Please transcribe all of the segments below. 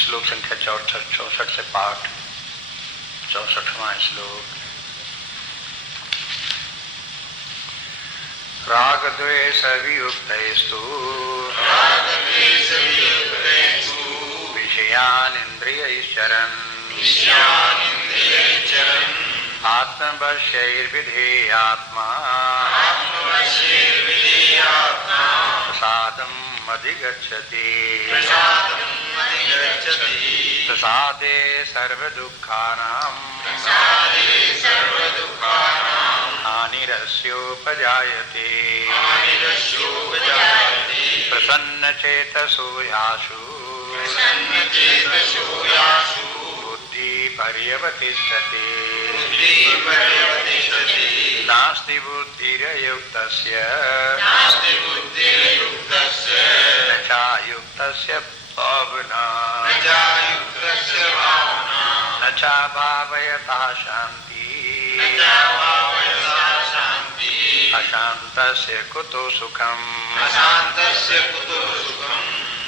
श्लोक संख्या 64 से पाठ 64वां श्लोक। राग द्वेष वियुक्तैस्तु विषयान् इन्द्रियैश्चरन् आत्मवश्यैर्विधेयात्मा प्रसादम् अधिगच्छति। प्रसादे सर्वदुःखानां हानिरस्योपजायते। प्रसन्नचेतसो यासु बुद्धि पर्यवतिष्ठति। नास्ति बुद्धिर्युक्तस्य न चायुक्तस्य भावना न चाभावयतः शान्ति अशान्तस्य कुतो सुखम्।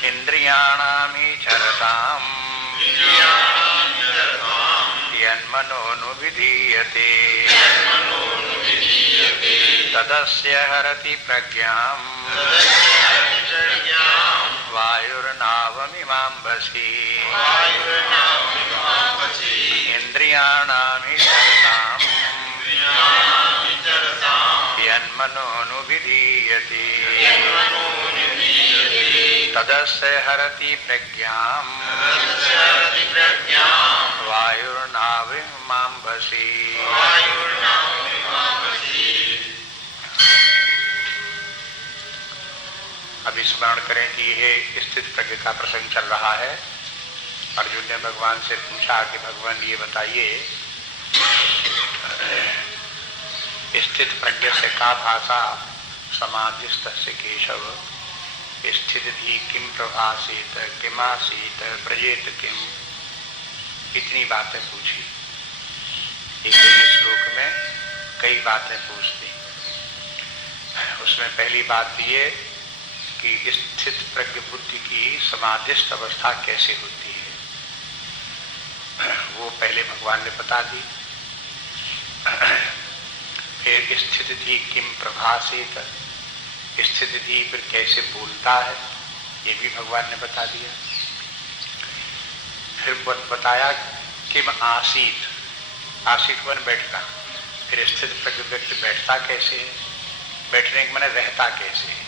इन्द्रियाणामीचरताम् यन्मनोनुविधीयते तदस्य हरति प्रज्ञाम् वायुर्नावमिमाम्बसि। इन्द्रियाणामीचरताम् यन्मनोनुविधीयते तदस्य हरति प्रज्ञाम् वायुर्नावमिमाम्बसि। अभी स्मरण करें कि यह स्थित प्रज्ञ का प्रसंग चल रहा है। अर्जुन ने भगवान से पूछा कि भगवान ये बताइए, स्थित प्रज्ञ से का भाषा समाधिस्थस्य केशव स्थित भी किम प्रभासित किमासीत प्रजेत किम। इतनी बातें पूछी। एक श्लोक में कई बातें पूछती। उसमें पहली बात ये कि स्थित प्रज्ञ बुद्धि की समाधिस्थ अवस्था कैसे होती है, वो पहले भगवान ने बता दी। फिर स्थिति थी किम प्रभासित, स्थिति थी फिर कैसे बोलता है, ये भी भगवान ने बता दिया। फिर बताया किम आसीत, आसीत मन बैठना। फिर स्थित प्रज्ञ व्यक्ति बैठता कैसे है, बैठने के माने रहता कैसे है।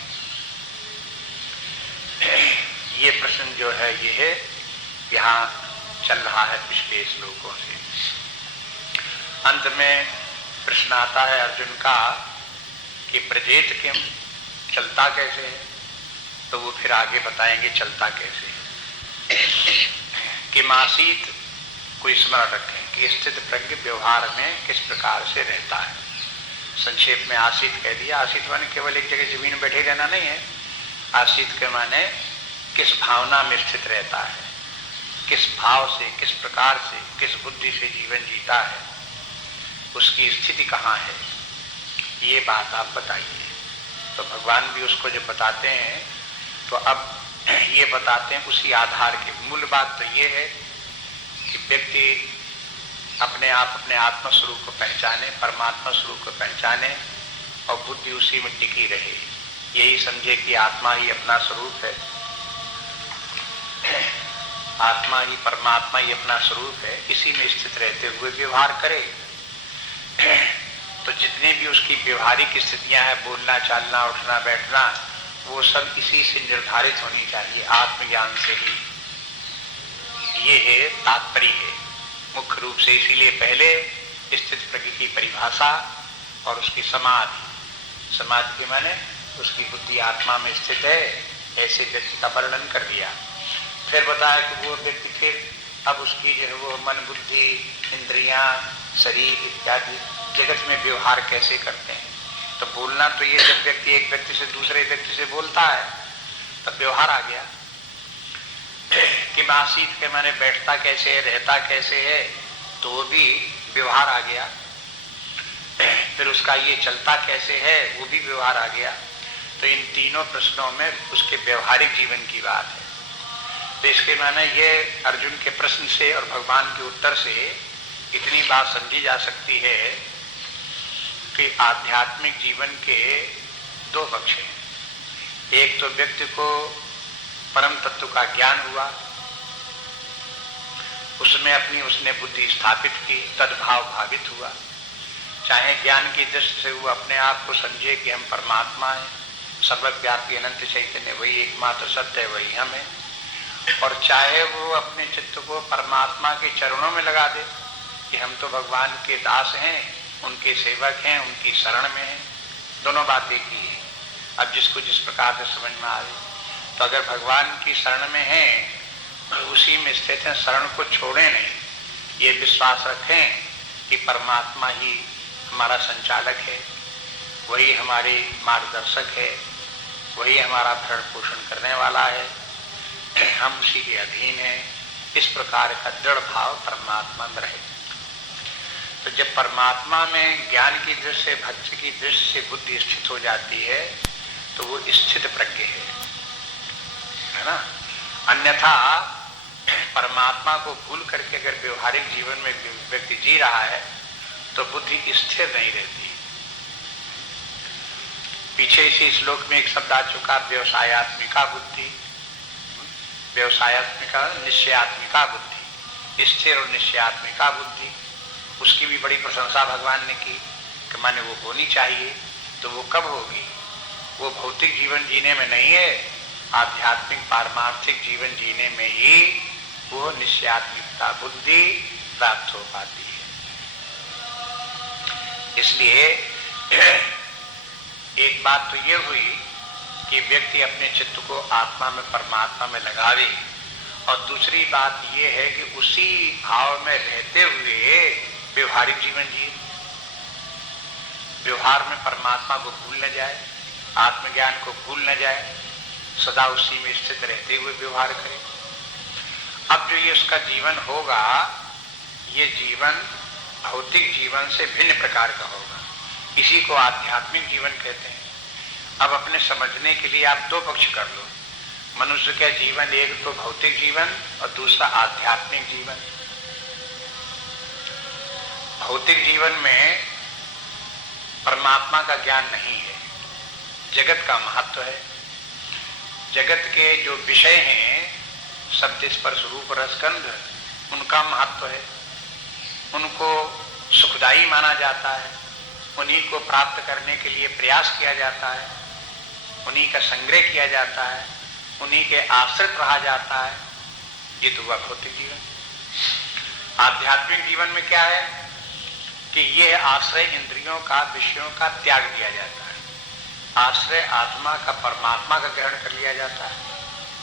ये प्रश्न जो है ये है यहाँ चल रहा है पिछले श्लोकों से। अंत में प्रश्न आता है अर्जुन का कि प्रजेत किम, चलता कैसे है। तो वो फिर आगे बताएंगे चलता कैसे है। किमासीत को स्मरण रखें कि स्थित प्रज्ञ व्यवहार में किस प्रकार से रहता है। संक्षेप में आसीत कह दिया। आसीत माने केवल एक जगह जमीन में बैठे रहना नहीं है। आसीत के माने किस भावना में स्थित रहता है, किस भाव से, किस प्रकार से, किस बुद्धि से जीवन जीता है, उसकी स्थिति कहाँ है, ये बात आप बताइए। तो भगवान भी उसको जब बताते हैं तो अब ये बताते हैं उसी आधार के। मूल बात तो ये है कि व्यक्ति अपने आप अपने आत्मा स्वरूप को पहचाने, परमात्मा स्वरूप को पहचाने और बुद्धि उसी में टिकी रहे। यही समझे कि आत्मा ही अपना स्वरूप है, आत्मा ही परमात्मा ही अपना स्वरूप है। इसी में स्थित रहते हुए व्यवहार करे। तो जितने भी उसकी व्यवहारिक स्थितियां हैं, बोलना चालना उठना बैठना, वो सब इसी से निर्धारित होनी चाहिए, आत्मज्ञान से ही। ये है तात्पर्य है मुख्य रूप से। इसीलिए पहले स्थित प्रज्ञ की परिभाषा और उसकी समाधि, समाधि के माने उसकी बुद्धि आत्मा में स्थित है, ऐसे व्यक्ति का वर्णन कर दिया। फिर बताया कि वो व्यक्ति फिर अब उसकी जो है वो मन बुद्धि इंद्रियां शरीर इत्यादि जगत में व्यवहार कैसे करते हैं। तो बोलना तो ये जब व्यक्ति एक व्यक्ति से दूसरे व्यक्ति से बोलता है तब व्यवहार आ गया। कि मासीत के माने बैठता कैसे है, रहता कैसे है, तो वो भी व्यवहार आ गया। फिर उसका ये चलता कैसे है, वो भी व्यवहार आ गया। तो इन तीनों प्रश्नों में उसके व्यवहारिक जीवन की बात है। तो इसके माने ये अर्जुन के प्रश्न से और भगवान के उत्तर से इतनी बात समझी जा सकती है कि आध्यात्मिक जीवन के दो पक्ष हैं। एक तो व्यक्ति को परम तत्व का ज्ञान हुआ, उसमें उसने बुद्धि स्थापित की, तद्भाव भावित हुआ, चाहे ज्ञान की दृष्टि से वो अपने आप को समझे कि हम परमात्मा हैं, सर्वव्यापी अनंत चैतन्य वही एकमात्र सत्य है, वही हम है, और चाहे वो अपने चित्त को परमात्मा के चरणों में लगा दे कि हम तो भगवान के दास हैं, उनके सेवक हैं, उनकी शरण में हैं। दोनों बातें की है। अब जिसको जिस प्रकार से समझ में आए, तो अगर भगवान की शरण में हैं उसी में स्थित हैं, शरण को छोड़े नहीं, ये विश्वास रखें कि परमात्मा ही हमारा संचालक है, वही हमारे मार्गदर्शक है, वही हमारा भरण पोषण करने वाला है, हम उसी के अधीन हैं। इस प्रकार का दृढ़ भाव परमात्मा में रहे। तो जब परमात्मा में ज्ञान की दृष्टि से, भक्ति की दृष्टि से बुद्धि स्थित हो जाती है तो वो स्थित प्रज्ञ है ना। अन्यथा परमात्मा को भूल करके अगर व्यवहारिक जीवन में व्यक्ति जी रहा है तो बुद्धि स्थिर नहीं रहती। पीछे इसी श्लोक में एक शब्द आ चुका, व्यवसायत्मिका बुद्धि, व्यवसायत्मिका निश्चयात्मिका बुद्धि, स्थिर और निश्चयात्मिका बुद्धि, उसकी भी बड़ी प्रशंसा भगवान ने की कि माने वो होनी चाहिए। तो वो कब होगी? वो भौतिक जीवन जीने में नहीं है, आध्यात्मिक पारमार्थिक जीवन जीने में ही वो निश्चयात्मिकता बुद्धि प्राप्त हो पाती है। इसलिए एक बात तो ये हुई कि व्यक्ति अपने चित्त को आत्मा में, परमात्मा में लगावे, और दूसरी बात ये है कि उसी भाव में रहते हुए व्यवहारिक जीवन जिए, व्यवहार में परमात्मा को भूल न जाए, आत्मज्ञान को भूल न जाए, सदा उसी में स्थित रहते हुए व्यवहार करे। अब जो ये उसका जीवन होगा, ये जीवन भौतिक जीवन से भिन्न प्रकार का होगा, इसी को आध्यात्मिक जीवन कहते हैं। अब अपने समझने के लिए आप दो पक्ष कर लो, मनुष्य का जीवन एक तो भौतिक जीवन और दूसरा आध्यात्मिक जीवन। भौतिक जीवन में परमात्मा का ज्ञान नहीं है, जगत का महत्व है, जगत के जो विषय हैं शब्द स्पर्श रूप रस गंध, उनका महत्व है, उनको सुखदायी माना जाता है, उन्हीं को प्राप्त करने के लिए प्रयास किया जाता है, उन्हीं का संग्रह किया जाता है, उन्हीं के आश्रित रहा जाता है। ये तो हुआ भौतिक जीवन। आध्यात्मिक जीवन में क्या है कि यह आश्रय इंद्रियों का, विषयों का त्याग दिया जाता है, आश्रय आत्मा का, परमात्मा का ग्रहण कर लिया जाता है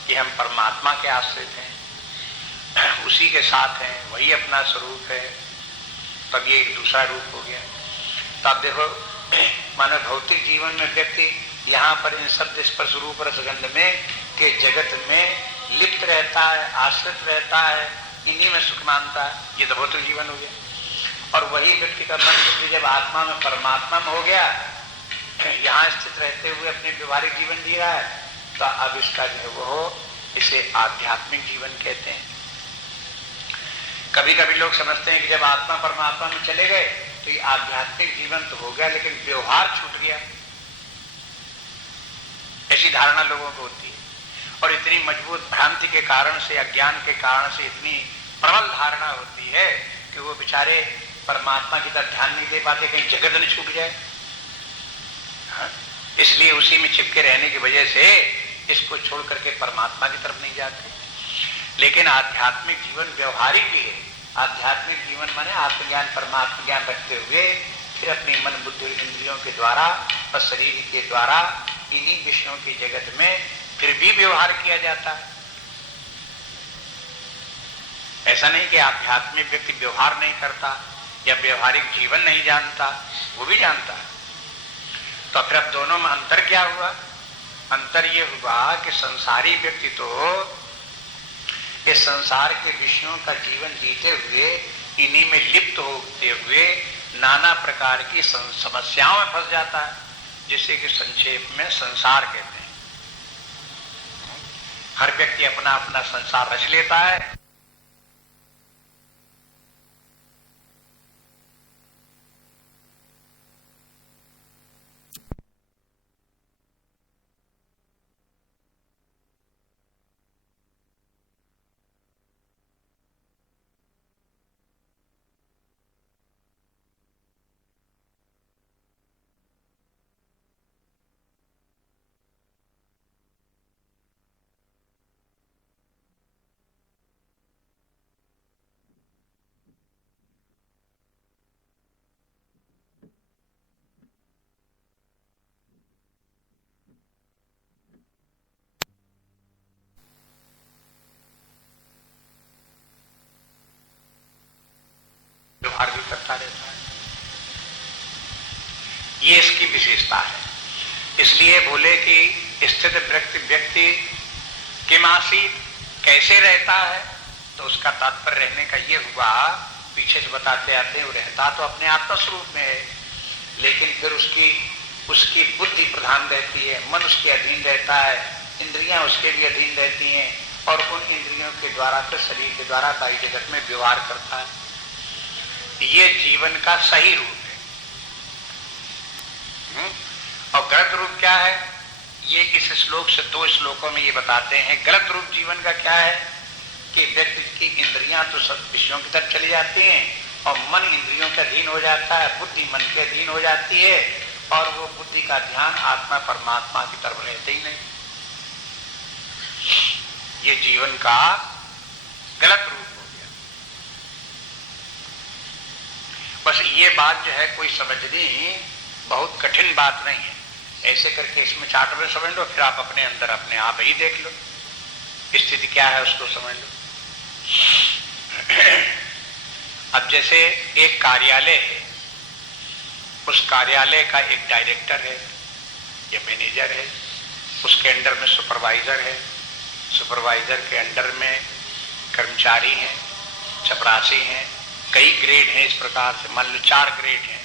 कि हम परमात्मा के आश्रित हैं, उसी के साथ हैं, वही अपना स्वरूप है। तब ये एक दूसरा रूप हो गया। तब देखो मानो भौतिक जीवन में व्यक्ति यहाँ पर इन शब्द स्पर्श रूप रसगंध में के जगत में लिप्त रहता है, आश्रित रहता है, इन्हीं में सुख मानता है, ये तो भौतिक जीवन हो गया। और वही व्यक्ति का मन बुद्धि जब आत्मा में, परमात्मा में हो गया, यहाँ स्थित रहते हुए अपने व्यवहारिक जीवन जी रहा है, तो अब इसका जो है वो, इसे आध्यात्मिक जीवन कहते हैं। कभी कभी लोग समझते हैं कि जब आत्मा परमात्मा में चले गए तो ये आध्यात्मिक जीवन तो हो गया, लेकिन व्यवहार छूट गया, ऐसी धारणा लोगों को होती है। और इतनी मजबूत भ्रांति के कारण से, अज्ञान के कारण से इतनी प्रबल धारणा होती है कि वो बेचारे परमात्मा की तरफ ध्यान नहीं दे पाते, कहीं जगत न छूट जाए। इसलिए उसी में चिपके रहने की वजह से इसको छोड़ करके परमात्मा की तरफ नहीं जाते। लेकिन आध्यात्मिक जीवन व्यवहारिक भी है। आध्यात्मिक जीवन माने आत्मज्ञान, परमात्मा ज्ञान रखते हुए फिर अपनी मन बुद्धि इंद्रियों के द्वारा और शरीर के द्वारा इन्हीं विषयों की जगत में फिर भी व्यवहार किया जाता है। ऐसा नहीं कि आध्यात्मिक व्यक्ति व्यवहार नहीं करता या व्यवहारिक जीवन नहीं जानता, वो भी जानता है। तो फिर अब दोनों में अंतर क्या हुआ? अंतर ये हुआ कि संसारी व्यक्ति तो इस संसार के विषयों का जीवन जीते हुए, इन्हीं में लिप्त होते हुए नाना प्रकार की समस्याओं में फंस जाता है, जिसे कि संक्षेप में संसार कहते हैं। हर व्यक्ति अपना अपना संसार रच लेता है। व्यवहार भी करता रहता है। ये इसकी विशेषता है। इसलिए बोले कि स्थित व्यक्ति किमासीत कैसे रहता है, तो उसका तात्पर्य रहने का ये हुआ, पीछे से बताते आते हैं, वो रहता तो अपने आत्मा स्वरूप में है, लेकिन फिर उसकी बुद्धि प्रधान रहती है, मन उसके अधीन रहता है, इंद्रियां उसके भी अधीन रहती हैं, और उन इंद्रियों के द्वारा फिर शरीर के द्वारा बाह्य जगत में व्यवहार करता है। ये जीवन का सही रूप है। और गलत रूप क्या है, ये इस श्लोक से 2 श्लोकों में ये बताते हैं। गलत रूप जीवन का क्या है कि व्यक्ति की इंद्रियां तो सब विषयों की तरफ चली जाती हैं, और मन इंद्रियों के अधीन हो जाता है, बुद्धि मन के अधीन हो जाती है, और वो बुद्धि का ध्यान आत्मा परमात्मा की तरफ रहते ही नहीं। ये जीवन का गलत रूप हो गया। बस ये बात जो है कोई समझनी बहुत कठिन बात नहीं है। ऐसे करके इसमें चार्ट में समझ लो, फिर आप अपने अंदर अपने आप ही देख लो स्थिति क्या है, उसको समझ लो। अब जैसे एक कार्यालय है, उस कार्यालय का एक डायरेक्टर है या मैनेजर है, उसके अंडर में सुपरवाइजर है, सुपरवाइजर के अंडर में कर्मचारी हैं, चपरासी हैं, कई ग्रेड हैं। इस प्रकार से मान लो 4 ग्रेड हैं।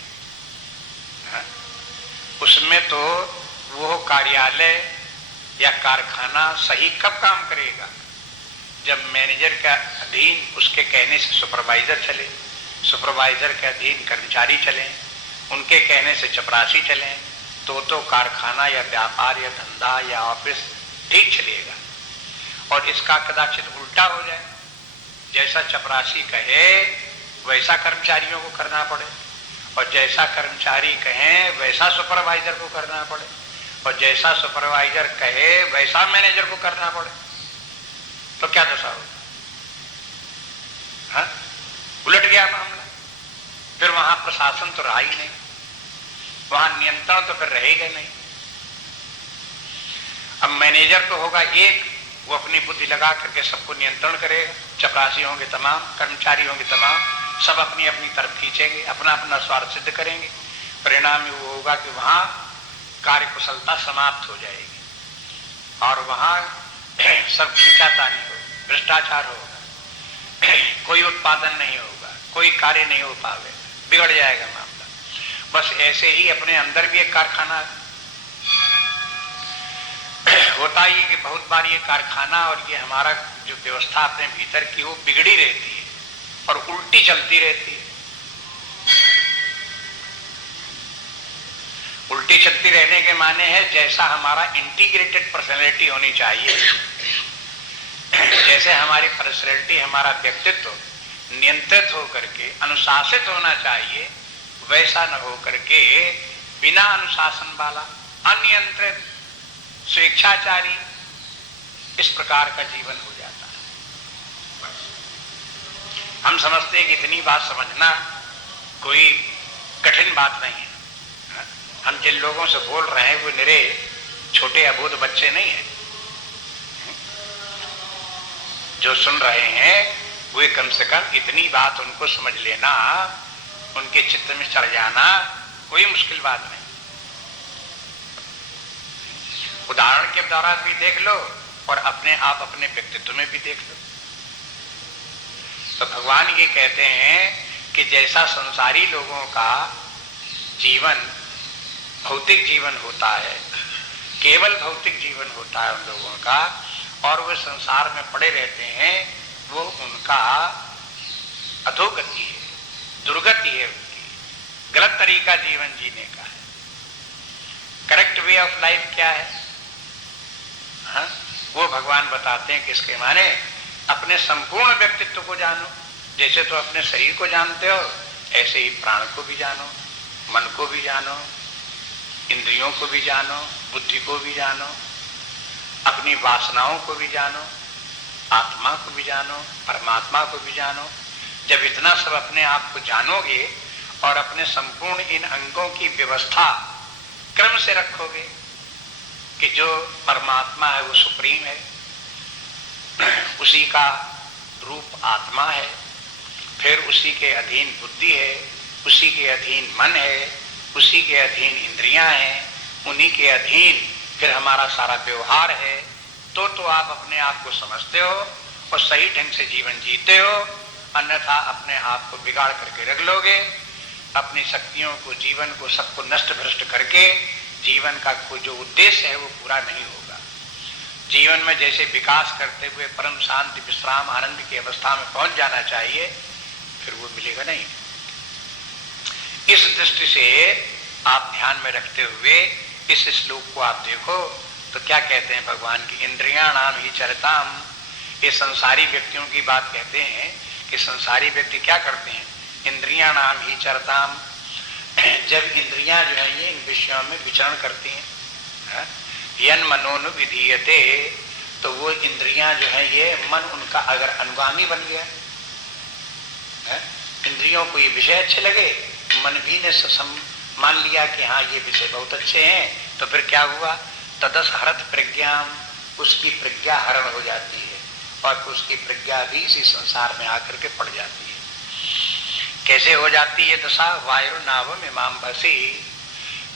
उसमें तो वो कार्यालय या कारखाना सही कब काम करेगा, जब मैनेजर के अधीन उसके कहने से सुपरवाइजर चले, सुपरवाइजर के अधीन कर्मचारी चले, उनके कहने से चपरासी चले, तो कारखाना या व्यापार या धंधा या ऑफिस ठीक चलेगा। और इसका कदाचित उल्टा हो जाए, जैसा चपरासी कहे वैसा कर्मचारियों को करना पड़े, और जैसा कर्मचारी कहे वैसा सुपरवाइजर को करना पड़े, और जैसा सुपरवाइजर कहे वैसा मैनेजर को करना पड़े, तो क्या दशा होगी? हाँ, उलट गया मामला। फिर वहां प्रशासन तो रहा ही नहीं, वहां नियंत्रण तो फिर रहेगा नहीं। अब मैनेजर तो होगा एक, वो अपनी बुद्धि लगा करके सबको नियंत्रण करेगा, चपरासी होंगे तमाम, कर्मचारी होंगे तमाम, सब अपनी अपनी तरफ खींचेंगे, अपना अपना स्वार्थ सिद्ध करेंगे। परिणाम वो होगा कि वहां कार्य कुशलता समाप्त हो जाएगी, और वहां सब खींचातानी होगी, भ्रष्टाचार होगा, कोई उत्पादन नहीं होगा, कोई कार्य नहीं हो पाएगा, बिगड़ जाएगा मामला। बस ऐसे ही अपने अंदर भी एक कारखाना होता ही कि बहुत बार ये कारखाना और ये हमारा जो व्यवस्था अपने भीतर की वो बिगड़ी रहती है और उल्टी चलती रहती है। उल्टी चलती रहने के माने है जैसा हमारा इंटीग्रेटेड पर्सनैलिटी होनी चाहिए, जैसे हमारी पर्सनैलिटी, हमारा व्यक्तित्व नियंत्रित होकर के अनुशासित होना चाहिए, वैसा न होकर के बिना अनुशासन वाला अनियंत्रित स्वेच्छाचारी इस प्रकार का जीवन हो जाता है। हम समझते हैं कि इतनी बात समझना कोई कठिन बात नहीं है। हम जिन लोगों से बोल रहे हैं वो निरे छोटे अबोध बच्चे नहीं हैं। जो सुन रहे हैं वे कम से कम इतनी बात उनको समझ लेना, उनके चित्त में चढ़ जाना कोई मुश्किल बात नहीं। उदाहरण के द्वारा भी देख लो और अपने आप अपने व्यक्तित्व में भी देख लो। तो भगवान ये कहते हैं कि जैसा संसारी लोगों का जीवन भौतिक जीवन होता है, केवल भौतिक जीवन होता है उन लोगों का, और वे संसार में पड़े रहते हैं, वो उनका अधोगति है, दुर्गति है, उनकी गलत तरीका जीवन जीने का है। करेक्ट वे ऑफ लाइफ क्या है? हाँ? वो भगवान बताते हैं कि इसके माने अपने संपूर्ण व्यक्तित्व को जानो। जैसे तो अपने शरीर को जानते हो, ऐसे ही प्राण को भी जानो, मन को भी जानो, इंद्रियों को भी जानो, बुद्धि को भी जानो, अपनी वासनाओं को भी जानो, आत्मा को भी जानो, परमात्मा को भी जानो। जब इतना सब अपने आप को जानोगे और अपने संपूर्ण इन अंगों की व्यवस्था क्रम से रखोगे कि जो परमात्मा है वो सुप्रीम है, उसी का रूप आत्मा है, फिर उसी के अधीन बुद्धि है, उसी के अधीन मन है, उसी के अधीन इंद्रियां हैं, उन्हीं के अधीन फिर हमारा सारा व्यवहार है। तो आप अपने आप को समझते हो और सही ढंग से जीवन जीते हो, अन्यथा अपने आप को बिगाड़ करके रख लोगे। अपनी शक्तियों को, जीवन को, सबको नष्ट भ्रष्ट करके जीवन का कोई जो उद्देश्य है वो पूरा नहीं होगा। जीवन में जैसे विकास करते हुए परम शांति, विश्राम, आनंद की अवस्था में पहुंच जाना चाहिए, फिर वो मिलेगा नहीं। इस दृष्टि से आप ध्यान में रखते हुए इस श्लोक को आप देखो तो क्या कहते हैं भगवान की, इंद्रियाणाम ही चरताम। ये संसारी व्यक्तियों की बात कहते हैं कि संसारी व्यक्ति क्या करते हैं, इंद्रियाणाम ही चरताम। जब इंद्रियां जो है ये इन विषयों में विचरण करती हैं, यन मनोनुविधीयते, तो वो इंद्रियां जो है ये मन उनका अगर अनुगामी बन गया, इंद्रियों को ये विषय अच्छे लगे, मन भी ने मान लिया कि हाँ ये विषय बहुत अच्छे हैं, तो फिर क्या हुआ, तदस हरत प्रज्ञाम, उसकी प्रज्ञा हरण हो जाती है और उसकी प्रज्ञा भी इसी संसार में आकर के पड़ जाती है। कैसे हो जाती है दशा, वायु नावम इमाम भसी,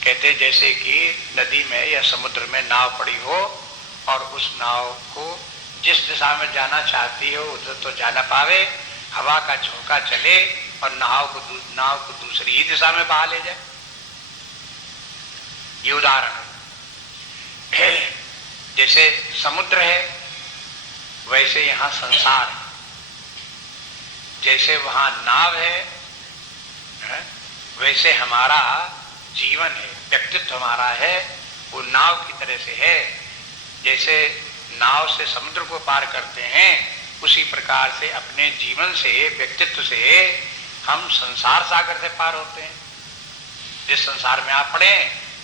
कहते जैसे कि नदी में या समुद्र में नाव पड़ी हो और उस नाव को जिस दिशा में जाना चाहती हो उधर तो जाना पावे, हवा का झोंका चले और नाव को दूसरी ही दिशा में बहा ले जाए। ये उदाहरण है। जैसे समुद्र है वैसे यहां संसार है, जैसे वहां नाव है वैसे हमारा जीवन है, व्यक्तित्व हमारा है वो नाव की तरह से है। जैसे नाव से समुद्र को पार करते हैं उसी प्रकार से अपने जीवन से, व्यक्तित्व से हम संसार सागर से पार होते हैं। जिस संसार में आप पड़े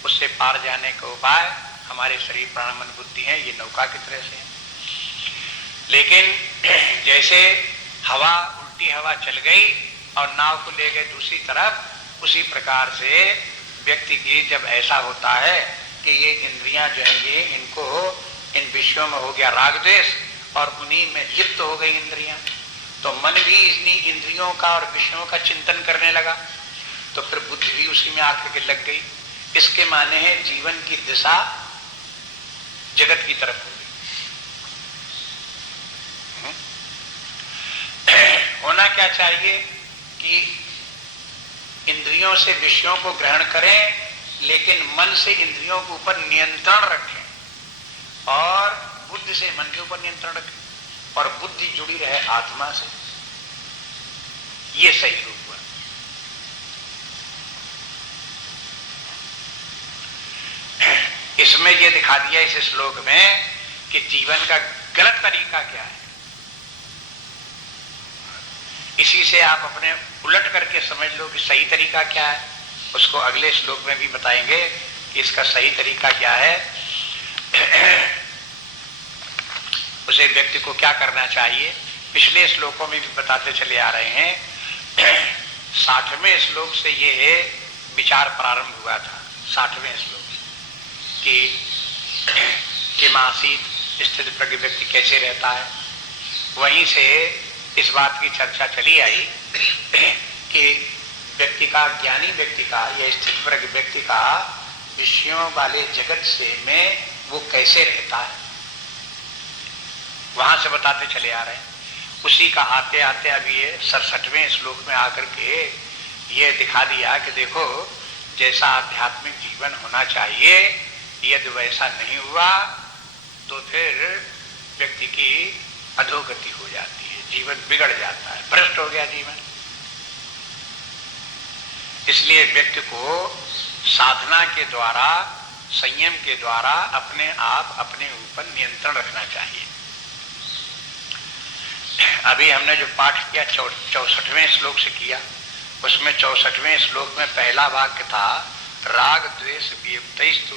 उससे पार जाने का उपाय हमारे शरीर, प्राण, मन, बुद्धि है, ये नौका की तरह से है। लेकिन जैसे हवा, उल्टी हवा चल गई और नाव को ले गए दूसरी तरफ, उसी प्रकार से व्यक्ति की जब ऐसा होता है कि ये इंद्रियां जो है ये इनको इन विषयों में हो गया राग द्वेष और उन्हीं में लिप्त हो गई इंद्रियां, तो मन भी इन्हीं इंद्रियों का और विषयों का चिंतन करने लगा, तो फिर बुद्धि भी उसी में आकर के लग गई। इसके माने है जीवन की दिशा जगत की तरफ हो गई। होना क्या चाहिए कि इंद्रियों से विषयों को ग्रहण करें, लेकिन मन से इंद्रियों के ऊपर नियंत्रण रखें और बुद्धि से मन के ऊपर नियंत्रण रखें और बुद्धि जुड़ी रहे आत्मा से। ये सही रूप हुआ। इसमें यह दिखा दिया इस श्लोक में कि जीवन का गलत तरीका क्या है। इसी से आप अपने उलट करके समझ लो कि सही तरीका क्या है। उसको अगले श्लोक में भी बताएंगे कि इसका सही तरीका क्या है। उसे व्यक्ति को क्या करना चाहिए, पिछले श्लोकों में भी बताते चले आ रहे हैं। 60वें श्लोक से ये विचार प्रारंभ हुआ था। 60वें श्लोक कि मासीत स्थित प्रज्ञ व्यक्ति कैसे रहता है, वहीं से इस बात की चर्चा चली आई कि व्यक्ति का, ज्ञानी व्यक्ति का या स्थित प्रज्ञ व्यक्ति का विषयों वाले जगत से में वो कैसे रहता है, वहां से बताते चले आ रहे हैं। उसी का आते आते अभी ये 67वें श्लोक में आकर के ये दिखा दिया कि देखो जैसा आध्यात्मिक जीवन होना चाहिए यदि वैसा नहीं हुआ तो फिर व्यक्ति की अधोगति हो जाती है, जीवन बिगड़ जाता है, भ्रष्ट हो गया जीवन। इसलिए व्यक्ति को साधना के द्वारा, संयम के द्वारा अपने आप अपने ऊपर नियंत्रण रखना चाहिए। अभी हमने जो पाठ किया 64वें श्लोक से किया, उसमें 64वें श्लोक में पहला वाक्य था राग द्वेष वियुक्तैस्तु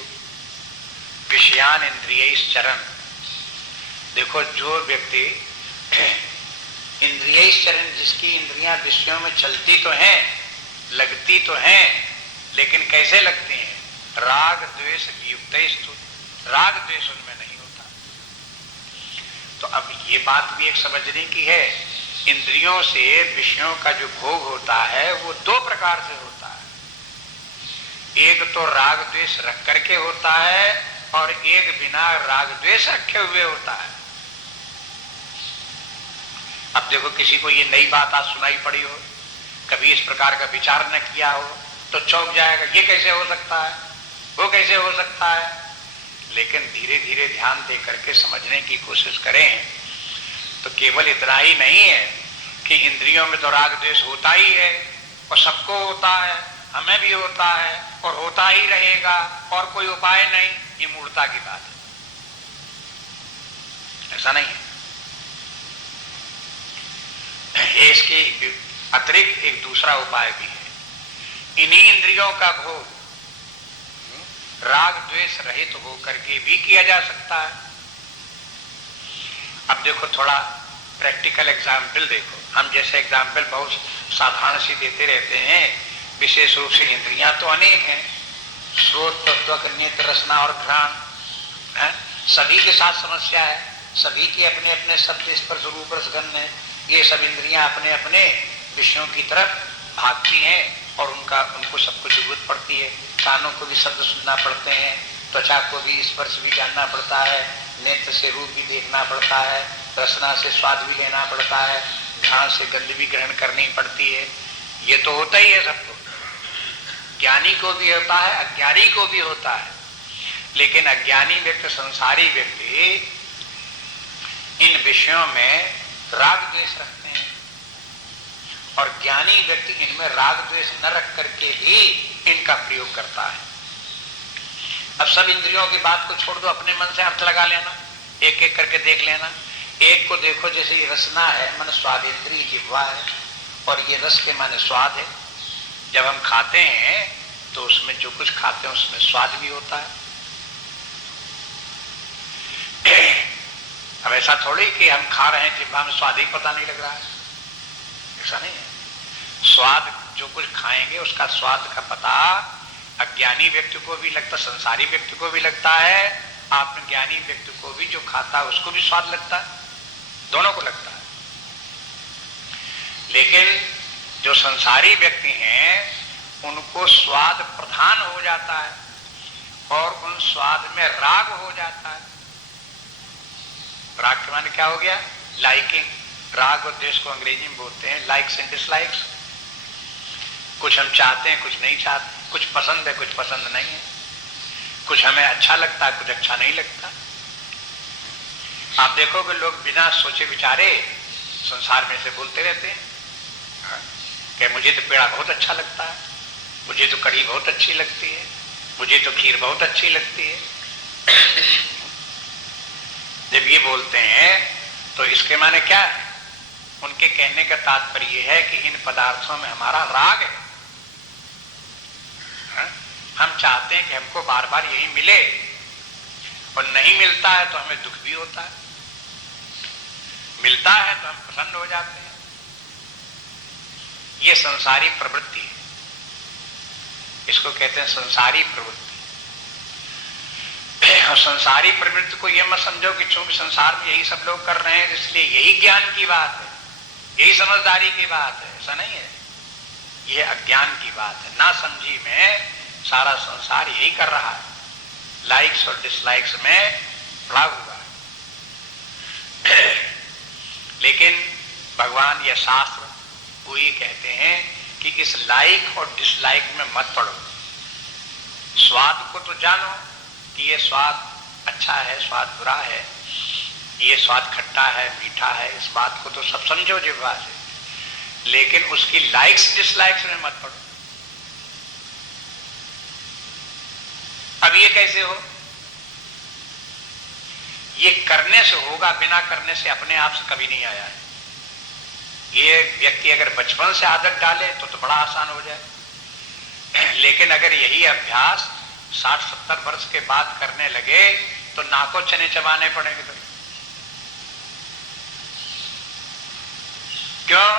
विषयान इंद्रियैश्चरन्। देखो, जो व्यक्ति इंद्रियैश्चरन्, जिसकी इंद्रियां विषयों में चलती तो हैं, लगती तो हैं, लेकिन कैसे लगती हैं? राग द्वेष वियुक्तैस्तु, राग द्वेष उनमें नहीं होता। तो अब ये बात भी एक समझने की है, इंद्रियों से विषयों का जो भोग होता है वो दो प्रकार से होता है। एक तो राग द्वेष रख करके होता है और एक बिना राग द्वेष रखे हुए होता है। अब देखो, किसी को ये नई बात आज सुनाई पड़ी हो, कभी इस प्रकार का विचार न किया हो, तो चौंक जाएगा, ये कैसे हो सकता है, वो कैसे हो सकता है। लेकिन धीरे धीरे ध्यान दे करके समझने की कोशिश करें तो केवल इतना ही नहीं है कि इंद्रियों में तो राग द्वेष होता ही है और सबको होता है, हमें भी होता है और होता ही रहेगा और कोई उपाय नहीं, ये मूर्खता की बात है। ऐसा नहीं है। इसके अतिरिक्त एक दूसरा उपाय भी है। इन्हीं इंद्रियों का भोग राग द्वेष रहित होकर के भी किया जा सकता है। अब देखो, थोड़ा प्रैक्टिकल एग्जाम्पल देखो। हम जैसे एग्जाम्पल बहुत साधारण सी देते रहते हैं, विशेष रूप से इंद्रियां तो अनेक हैं, श्रोत, त्वक, नेत्र, रसना और घ्राण, सभी के साथ समस्या है, सभी के अपने अपने शब्द, स्पर्श, रूप, रस, गंध है। ये सब इंद्रियां अपने अपने विषयों की तरफ भागती हैं और उनको सबको जरूरत पड़ती है। कानों को भी शब्द सुनना पड़ते हैं, त्वचा को भी स्पर्श भी जानना पड़ता है, नेत्र से रूप भी देखना पड़ता है, रसना से स्वाद भी लेना पड़ता है, घ्राण से गंध भी ग्रहण करनी पड़ती है। ये तो होता ही है सबको, ज्ञानी को भी होता है, अज्ञानी को भी होता है। लेकिन अज्ञानी व्यक्ति, संसारी व्यक्ति इन विषयों में राग द्वेष रखते हैं और ज्ञानी व्यक्ति इनमें राग द्वेष न रख करके भी इनका प्रयोग करता है। अब सब इंद्रियों की बात को छोड़ दो, अपने मन से अर्थ लगा लेना, एक एक करके देख लेना। एक को देखो, जैसे ये रसना है, मन स्वादेंद्रिय जिह्वा है और ये रस के माने स्वाद है। जब हम खाते हैं तो उसमें जो कुछ खाते हैं उसमें स्वाद भी होता है। अब ऐसा थोड़ी कि हम खा रहे हैं जिह्वा में स्वाद ही पता नहीं लग रहा है, ऐसा नहीं है। स्वाद, जो कुछ खाएंगे उसका स्वाद का पता अज्ञानी व्यक्ति को भी लगता, संसारी व्यक्ति को भी लगता है, आत्मज्ञानी व्यक्ति को भी जो खाता है उसको भी स्वाद लगता है, दोनों को लगता है। लेकिन जो संसारी व्यक्ति हैं उनको स्वाद प्रधान हो जाता है और उन स्वाद में राग हो जाता है। राग के माने क्या हो गया? लाइकिंग। राग और द्वेष को अंग्रेजी में बोलते हैं लाइक्स एंड डिसलाइक्स। कुछ हम चाहते हैं, कुछ नहीं चाहते, कुछ पसंद है, कुछ पसंद नहीं है, कुछ हमें अच्छा लगता है, कुछ अच्छा नहीं लगता। आप देखोगे लोग बिना सोचे विचारे संसार में से बोलते रहते हैं कि मुझे तो पेड़ा बहुत अच्छा लगता है, मुझे तो कढ़ी बहुत अच्छी लगती है, मुझे तो खीर बहुत अच्छी लगती है। जब ये बोलते हैं तो इसके माने क्या है? उनके कहने का तात्पर्य है कि इन पदार्थों में हमारा राग है। हम चाहते हैं कि हमको बार बार यही मिले और नहीं मिलता है तो हमें दुख भी होता है, मिलता है तो हम प्रसन्न हो जाते हैं। ये संसारी प्रवृत्ति है, इसको कहते हैं संसारी प्रवृत्ति। और संसारी प्रवृत्ति को यह मत समझो कि चूंकि संसार में यही सब लोग कर रहे हैं इसलिए यही ज्ञान की बात है, यही समझदारी की बात है, ऐसा नहीं है। यह अज्ञान की बात है। ना समझी में सारा संसार यही कर रहा है, लाइक्स और डिसलाइक्स में पड़ा हुआ है। लेकिन भगवान या शास्त्र वो ये कहते हैं कि इस लाइक और डिसलाइक में मत पड़ो। स्वाद को तो जानो कि ये स्वाद अच्छा है, स्वाद बुरा है, ये स्वाद खट्टा है, मीठा है, इस बात को तो सब समझो जिह्वा से, लेकिन उसकी लाइक्स डिसलाइक्स में मत पड़ो। अब ये कैसे हो? ये करने से होगा, बिना करने से अपने आप से कभी नहीं आया है। ये व्यक्ति अगर बचपन से आदत डाले तो बड़ा आसान हो जाए, लेकिन अगर यही अभ्यास 60-70 वर्ष के बाद करने लगे तो नाको चने चबाने पड़ेंगे। तो क्यों?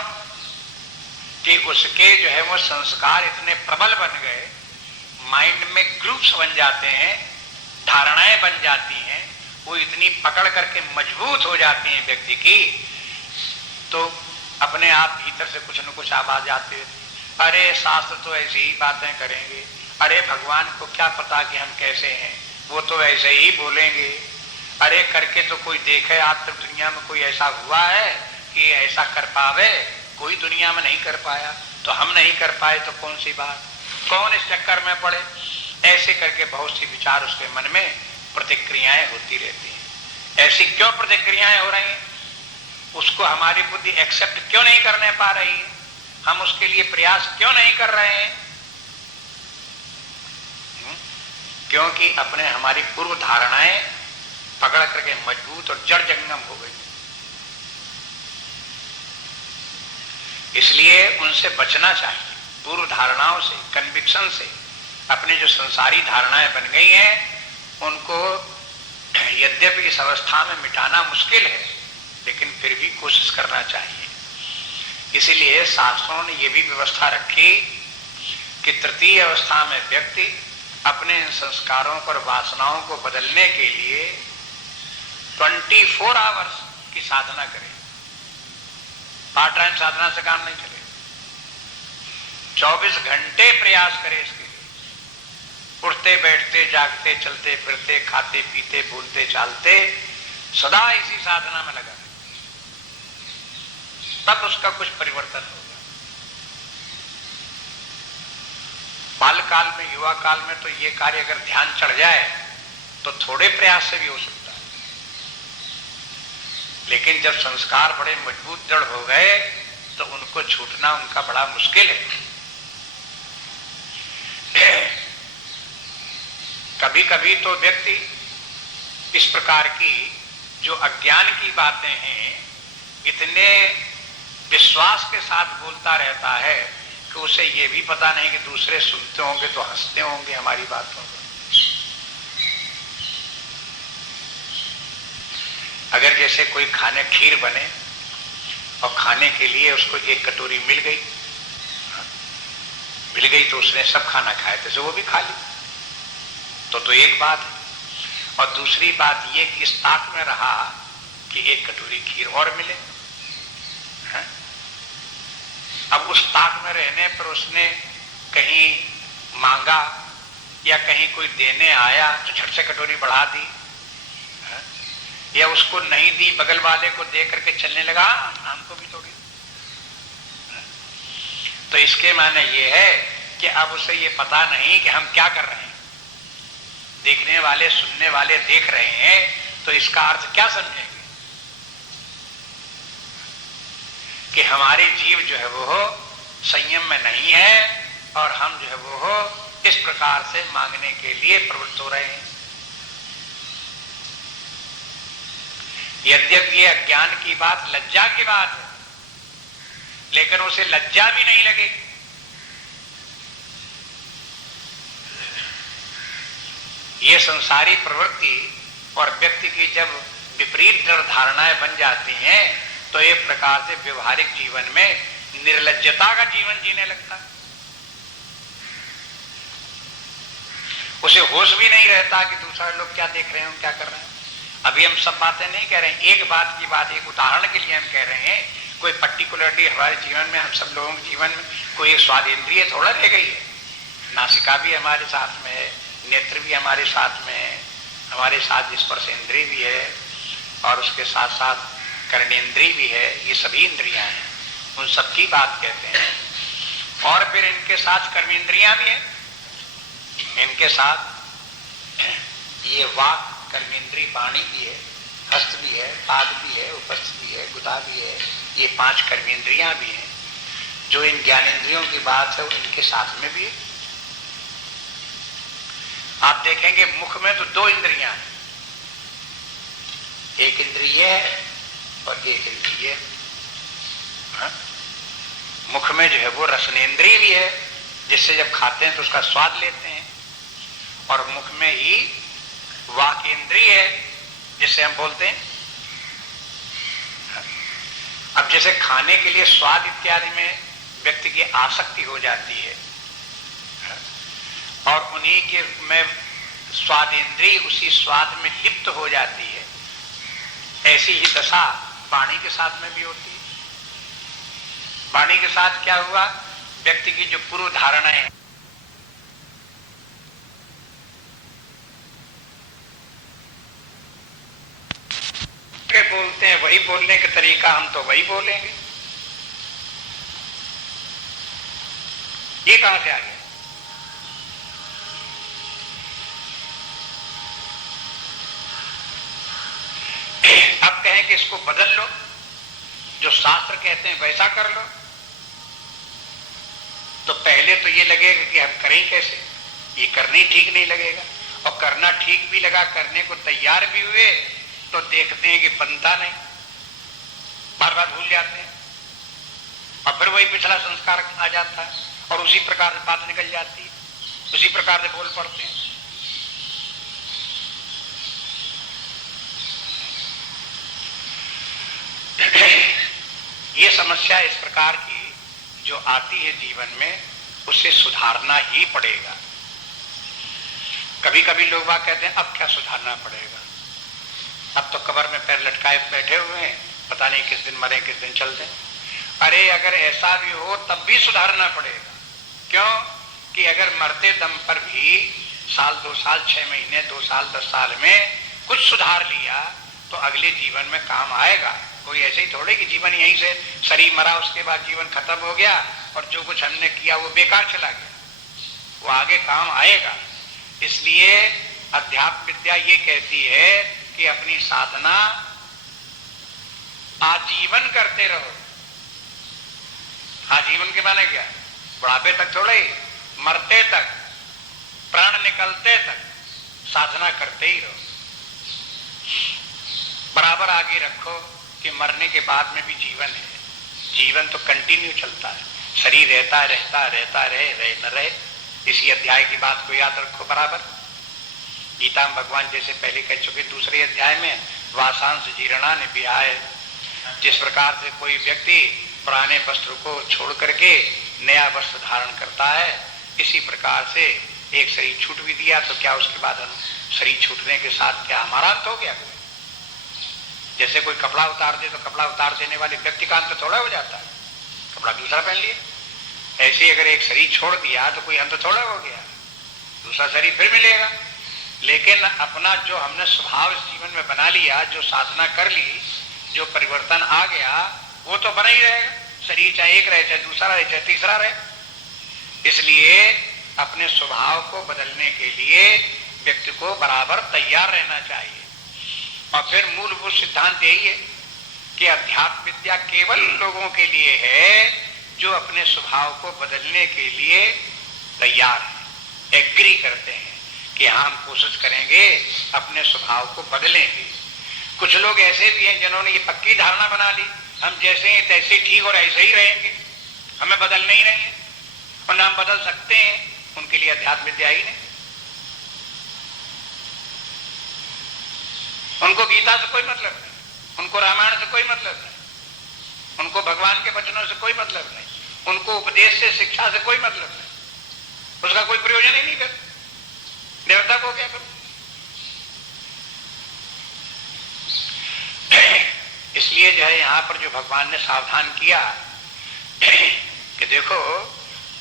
कि उसके जो है वो संस्कार इतने प्रबल बन गए, माइंड में ग्रुप्स बन जाते हैं, धारणाएं बन जाती हैं, वो इतनी पकड़ करके मजबूत हो जाती हैं व्यक्ति की, तो अपने आप भीतर से कुछ न कुछ आवाज आती है, अरे शास्त्र तो ऐसी ही बातें करेंगे, अरे भगवान को क्या पता कि हम कैसे हैं, वो तो ऐसे ही बोलेंगे, अरे करके तो कोई देखे, आज तक दुनिया में कोई ऐसा हुआ है कि ऐसा कर पावे, कोई दुनिया में नहीं कर पाया, तो हम नहीं कर पाए तो कौन सी बात, कौन इस चक्कर में पड़े। ऐसे करके बहुत सी विचार उसके मन में प्रतिक्रियाएं होती रहती हैं। ऐसी क्यों प्रतिक्रियाएं हो रही हैं? उसको हमारी बुद्धि एक्सेप्ट क्यों नहीं करने पा रही है? हम उसके लिए प्रयास क्यों नहीं कर रहे हैं? क्योंकि अपने हमारी पूर्व धारणाएं पकड़ करके मजबूत और जड़ जंगम हो गई। इसलिए उनसे बचना चाहिए, पूर्व धारणाओं से, कन्विक्शन से। अपने जो संसारी धारणाएं बन गई हैं उनको यद्यपि इस अवस्था में मिटाना मुश्किल है, लेकिन फिर भी कोशिश करना चाहिए। इसीलिए शास्त्रों ने यह भी व्यवस्था रखी कि तृतीय अवस्था में व्यक्ति अपने संस्कारों पर वासनाओं को बदलने के लिए 24 आवर्स की साधना करे। पार्ट टाइम साधना से काम नहीं चलेगा, 24 घंटे प्रयास करे इसके लिए। उठते बैठते जागते चलते फिरते खाते पीते बोलते चालते सदा इसी साधना में लगा, तब उसका कुछ परिवर्तन होगा। बाल काल में, युवा काल में तो ये कार्य अगर ध्यान चढ़ जाए तो थोड़े प्रयास से भी हो सकता है, लेकिन जब संस्कार बड़े मजबूत दृढ़ हो गए तो उनको छूटना उनका बड़ा मुश्किल है। कभी कभी तो व्यक्ति इस प्रकार की जो अज्ञान की बातें हैं इतने विश्वास के साथ बोलता रहता है कि उसे यह भी पता नहीं कि दूसरे सुनते होंगे तो हंसते होंगे हमारी बातों पर। अगर जैसे कोई खाने खीर बने और खाने के लिए उसको एक कटोरी मिल गई तो उसने सब खाना खाया तो वो भी खा ली, तो एक बात है। और दूसरी बात ये कि इस ताक में रहा कि एक कटोरी खीर और मिले। अब उस ताक में रहने पर उसने कहीं मांगा या कहीं कोई देने आया तो झट से कटोरी बढ़ा दी, या उसको नहीं दी बगल वाले को दे करके चलने लगा, हमको भी थोड़ी। तो इसके माने ये है कि अब उसे ये पता नहीं कि हम क्या कर रहे हैं। देखने वाले सुनने वाले देख रहे हैं तो इसका अर्थ क्या समझेंगे कि हमारे जीव जो है वो संयम में नहीं है और हम जो है वो इस प्रकार से मांगने के लिए प्रवृत्त हो रहे हैं। यद्यपि ये अज्ञान की बात, लज्जा की बात है, लेकिन उसे लज्जा भी नहीं लगेगी। ये संसारी प्रवृत्ति और व्यक्ति की जब विपरीत दृढ़ धारणाएं बन जाती हैं तो एक प्रकार से व्यवहारिक जीवन में निर्लज्जता का जीवन जीने लगता है। उसे होश भी नहीं रहता कि दूसरे लोग क्या देख रहे हैं, क्या कर रहे हैं। अभी हम सब बातें नहीं कह रहे हैं, एक बात की बात, एक उदाहरण के लिए हम कह रहे हैं। कोई पर्टिकुलरली हमारे जीवन में, हम सब लोगों के जीवन में कोई एक स्वाद इंद्रिय थोड़ा रह गई है। नासिका भी हमारे साथ में है, नेत्र भी हमारे साथ में है, हमारे साथ स्पर्श इंद्रिय भी है और उसके साथ साथ कर्णेंद्रिय भी है। ये सभी इंद्रियां हैं, उन सबकी बात कहते हैं। और फिर इनके साथ कर्मेंद्रियां भी है, इनके साथ ये वाक कर्मेंद्रिय वाणी भी है, हस्त भी है, पाद भी है, उपस्थ भी है, गुदा भी है, ये 5 कर्मेंद्रियां भी हैं। जो इन ज्ञानेंद्रियों की बात है वो इनके साथ में भी है। आप देखेंगे मुख में तो 2 इंद्रियां हैं, एक इंद्रिय है और एक इंद्रिय। मुख में जो है वो रसनेंद्रिय भी है, जिससे जब खाते हैं तो उसका स्वाद लेते हैं, और मुख में ही वाक इंद्रिय है, जिससे हम बोलते हैं। अब जैसे खाने के लिए स्वाद इत्यादि में व्यक्ति की आसक्ति हो जाती है और उन्हीं के में स्वाद इंद्रिय उसी स्वाद में लिप्त हो जाती है, ऐसी ही दशा वाणी के साथ में भी होती है। वाणी के साथ क्या हुआ, व्यक्ति की जो पूर्व धारणाएं के बोलते हैं, वही बोलने का तरीका, हम तो वही बोलेंगे। ये कहां से आ गया? अब कहें कि इसको बदल लो, जो शास्त्र कहते हैं वैसा कर लो, तो पहले तो ये लगेगा कि हम करें कैसे, ये करना ही ठीक नहीं लगेगा, और करना ठीक भी लगा, करने को तैयार भी हुए तो देखते हैं कि बनता नहीं, बार बार भूल जाते हैं, और फिर वही पिछला संस्कार आ जाता है और उसी प्रकार से बात निकल जाती है, उसी प्रकार से बोल पड़ते हैं। ये समस्या इस प्रकार की जो आती है जीवन में, उसे सुधारना ही पड़ेगा। कभी कभी लोग बात कहते हैं अब क्या सुधारना पड़ेगा, अब तो कब्र में पैर लटकाए बैठे हुए हैं, पता नहीं किस दिन मरे किस दिन चल दें। अरे अगर ऐसा भी हो तब भी सुधारना पड़ेगा। क्यों कि अगर मरते दम पर भी साल 2 साल 6 महीने 2 साल 10 साल में कुछ सुधार लिया तो अगले जीवन में काम आएगा। कोई ऐसे ही थोड़े कि जीवन यहीं से शरीर मरा उसके बाद जीवन खत्म हो गया और जो कुछ हमने किया वो बेकार चला गया, वो आगे काम आएगा। इसलिए अध्यात्म विद्या ये कहती है कि अपनी साधना आजीवन करते रहो। आजीवन के माने क्या, बुढ़ापे तक थोड़े ही, मरते तक, प्राण निकलते तक साधना करते ही रहो। बराबर आगे रखो कि मरने के बाद में भी जीवन है, जीवन तो कंटिन्यू चलता है, शरीर रहता रहे न रहे। इसी अध्याय की बात को याद रखो बराबर। गीता में भगवान जैसे पहले कह चुके, दूसरे अध्याय में वासांस जीर्णा निव्याय, जिस प्रकार से कोई व्यक्ति पुराने वस्त्र को छोड़ करके नया वस्त्र धारण करता है, इसी प्रकार से एक शरीर छूट भी दिया तो क्या उसके बाद शरीर छूटने के साथ क्या हमारा अंत हो गया? जैसे कोई कपड़ा उतार दे तो कपड़ा उतार देने वाले व्यक्ति का अंत थोड़ा हो जाता है, कपड़ा दूसरा पहन लिया। ऐसे अगर एक शरीर छोड़ दिया तो कोई अंत थोड़ा हो गया, दूसरा शरीर फिर मिलेगा। लेकिन अपना जो हमने स्वभाव इस जीवन में बना लिया, जो साधना कर ली, जो परिवर्तन आ गया, वो तो बना ही रहेगा। शरीर चाहे एक रहे, चाहे दूसरा रहे, चाहे तीसरा रहे। इसलिए अपने स्वभाव को बदलने के लिए व्यक्ति को बराबर तैयार रहना चाहिए। और फिर मूलभूत सिद्धांत यही है कि अध्यात्म विद्या केवल लोगों के लिए है जो अपने स्वभाव को बदलने के लिए तैयार है, एग्री करते हैं कि हम कोशिश करेंगे अपने स्वभाव को बदलेंगे। कुछ लोग ऐसे भी हैं जिन्होंने ये पक्की धारणा बना ली, हम जैसे हैं तैसे ठीक और ऐसे ही रहेंगे, हमें बदलना ही नहीं है, और ना हम बदल सकते हैं। उनके लिए अध्यात्म विद्या ही नहीं। उनको गीता से कोई मतलब नहीं, उनको रामायण से कोई मतलब नहीं, उनको भगवान के वचनों से कोई मतलब नहीं, उनको उपदेश से शिक्षा से कोई मतलब नहीं, उसका कोई प्रयोजन ही नहीं कर, देवता को क्या करो। इसलिए जो है यहां पर जो भगवान ने सावधान किया कि देखो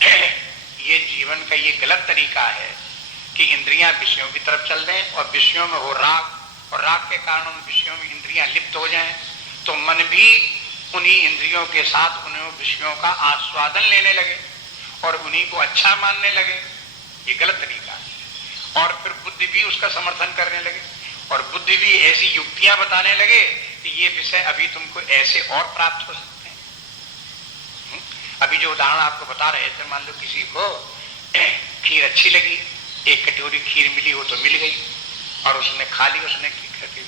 ये जीवन का ये गलत तरीका है कि इंद्रियां विषयों की तरफ चल दें और विषयों में हो राग, और राग के कारण उन विषयों में इंद्रियां लिप्त हो जाएं तो मन भी उन्हीं इंद्रियों के साथ उन विषयों का आस्वादन लेने लगे और उन्हीं को अच्छा मानने लगे। ये गलत तरीका है। और फिर बुद्धि भी उसका समर्थन करने लगे और बुद्धि भी ऐसी युक्तियां बताने लगे कि ये विषय अभी तुमको ऐसे और प्राप्त हो सकते हैं। अभी जो उदाहरण आपको बता रहे थे, मान लो किसी को खीर अच्छी लगी, एक कटोरी खीर मिली, वो तो मिल गई और उसने खा ली, उसने खीर,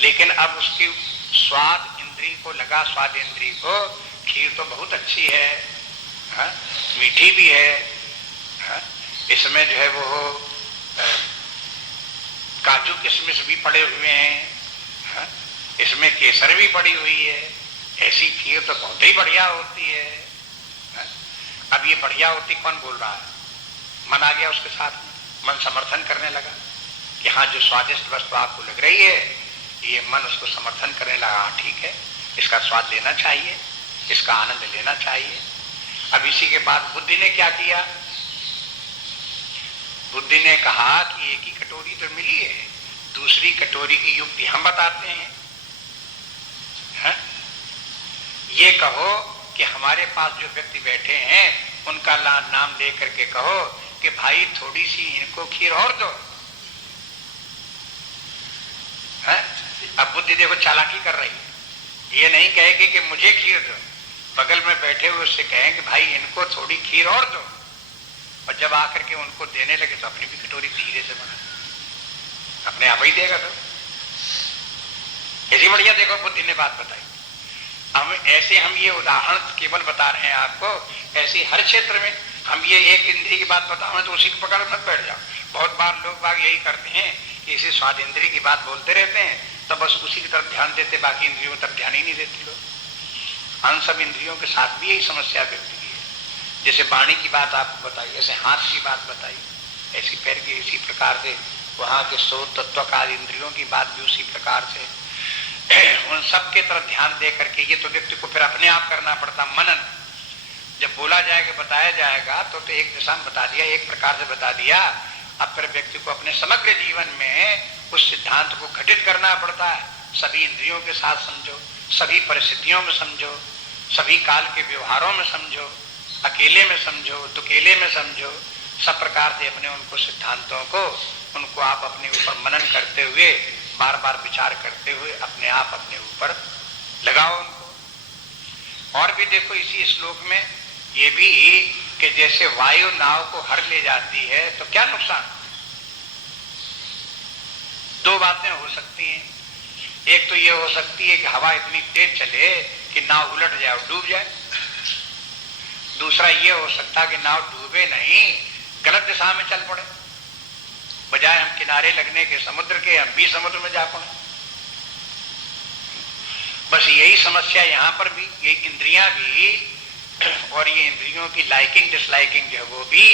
लेकिन अब उसकी स्वाद इंद्रिय को लगा, स्वाद इंद्रिय को खीर तो बहुत अच्छी है, मीठी भी है, इसमें जो है वो काजू किशमिश भी पड़े हुए हैं, इसमें केसर भी पड़ी हुई है, ऐसी खीर तो बहुत ही बढ़िया होती है। अब ये बढ़िया होती कौन बोल रहा है? मन आ गया उसके साथ में, मन समर्थन करने लगा कि हाँ जो स्वादिष्ट वस्तु आपको लग रही है, ये मन उसको समर्थन करने लगा, हाँ ठीक है, इसका स्वाद लेना चाहिए, इसका आनंद लेना चाहिए। अब इसी के बाद बुद्धि ने क्या किया? बुद्धि ने कहा कि एक ही कटोरी तो मिली है, दूसरी कटोरी की युक्ति हम बताते हैं। ये कहो कि हमारे पास जो व्यक्ति बैठे हैं उनका नाम ले करके कहो कि भाई थोड़ी सी इनको खीर और दो। अब बुद्धि देखो चालाकी कर रही है, ये नहीं कहेगी कि मुझे खीर दो, बगल में बैठे हुए उससे कहें कि भाई इनको थोड़ी खीर और दो, और जब आकर के उनको देने लगे तो अपनी भी कटोरी धीरे से बना, अपने आप ही देगा। तो ऐसी बढ़िया देखो बुद्धि ने बात बताई। हम ऐसे हम ये उदाहरण केवल बता रहे हैं आपको, ऐसे हर क्षेत्र में हम ये एक इंद्रिय की बात बताओ तो उसी को पकड़ मत बैठ जाओ। बहुत बार लोग बाग यही करते हैं कि इसी स्वाद इंद्रिय की बात बोलते रहते हैं, तो बस उसी की तरफ ध्यान देते, बाकी इंद्रियों की तरफ ध्यान ही नहीं देते लोग। उन सब इंद्रियों के साथ भी यही समस्या व्यक्ति की है। जैसे वाणी की बात आपको बताई, ऐसे हाथ की बात बताई, ऐसी पैर की इसी प्रकार से, वहां के स्रोत तत्वकार इंद्रियों की बात भी उसी प्रकार से, उन सब के तरफ ध्यान दे करके ये तो व्यक्ति को फिर अपने आप करना पड़ता मनन। जब बोला जाएगा बताया जाएगा तो एक दिशा में बता दिया, एक प्रकार से बता दिया, अब फिर व्यक्ति को अपने समग्र जीवन में उस सिद्धांत को घटित करना पड़ता है। सभी इंद्रियों के साथ समझो, सभी परिस्थितियों में समझो, सभी काल के व्यवहारों में समझो, अकेले में समझो, दुकेले में समझो, सब प्रकार से अपने उनको सिद्धांतों को उनको आप अपने ऊपर मनन करते हुए, बार बार विचार करते हुए अपने आप अपने ऊपर लगाओ उनको। और भी देखो इसी श्लोक में ये भी कि जैसे वायु नाव को हर ले जाती है तो क्या नुकसान? दो बातें हो सकती हैं। एक तो ये हो सकती है कि हवा इतनी तेज चले कि नाव उलट जाए और डूब जाए। दूसरा ये हो सकता है कि नाव डूबे नहीं, गलत दिशा में चल पड़े, बजाय हम किनारे लगने के समुद्र के हम भी समुद्र में जा पड़े। बस यही समस्या यहाँ पर भी, ये इंद्रियां भी और ये इंद्रियों की लाइकिंग डिसलाइकिंग जो है वो भी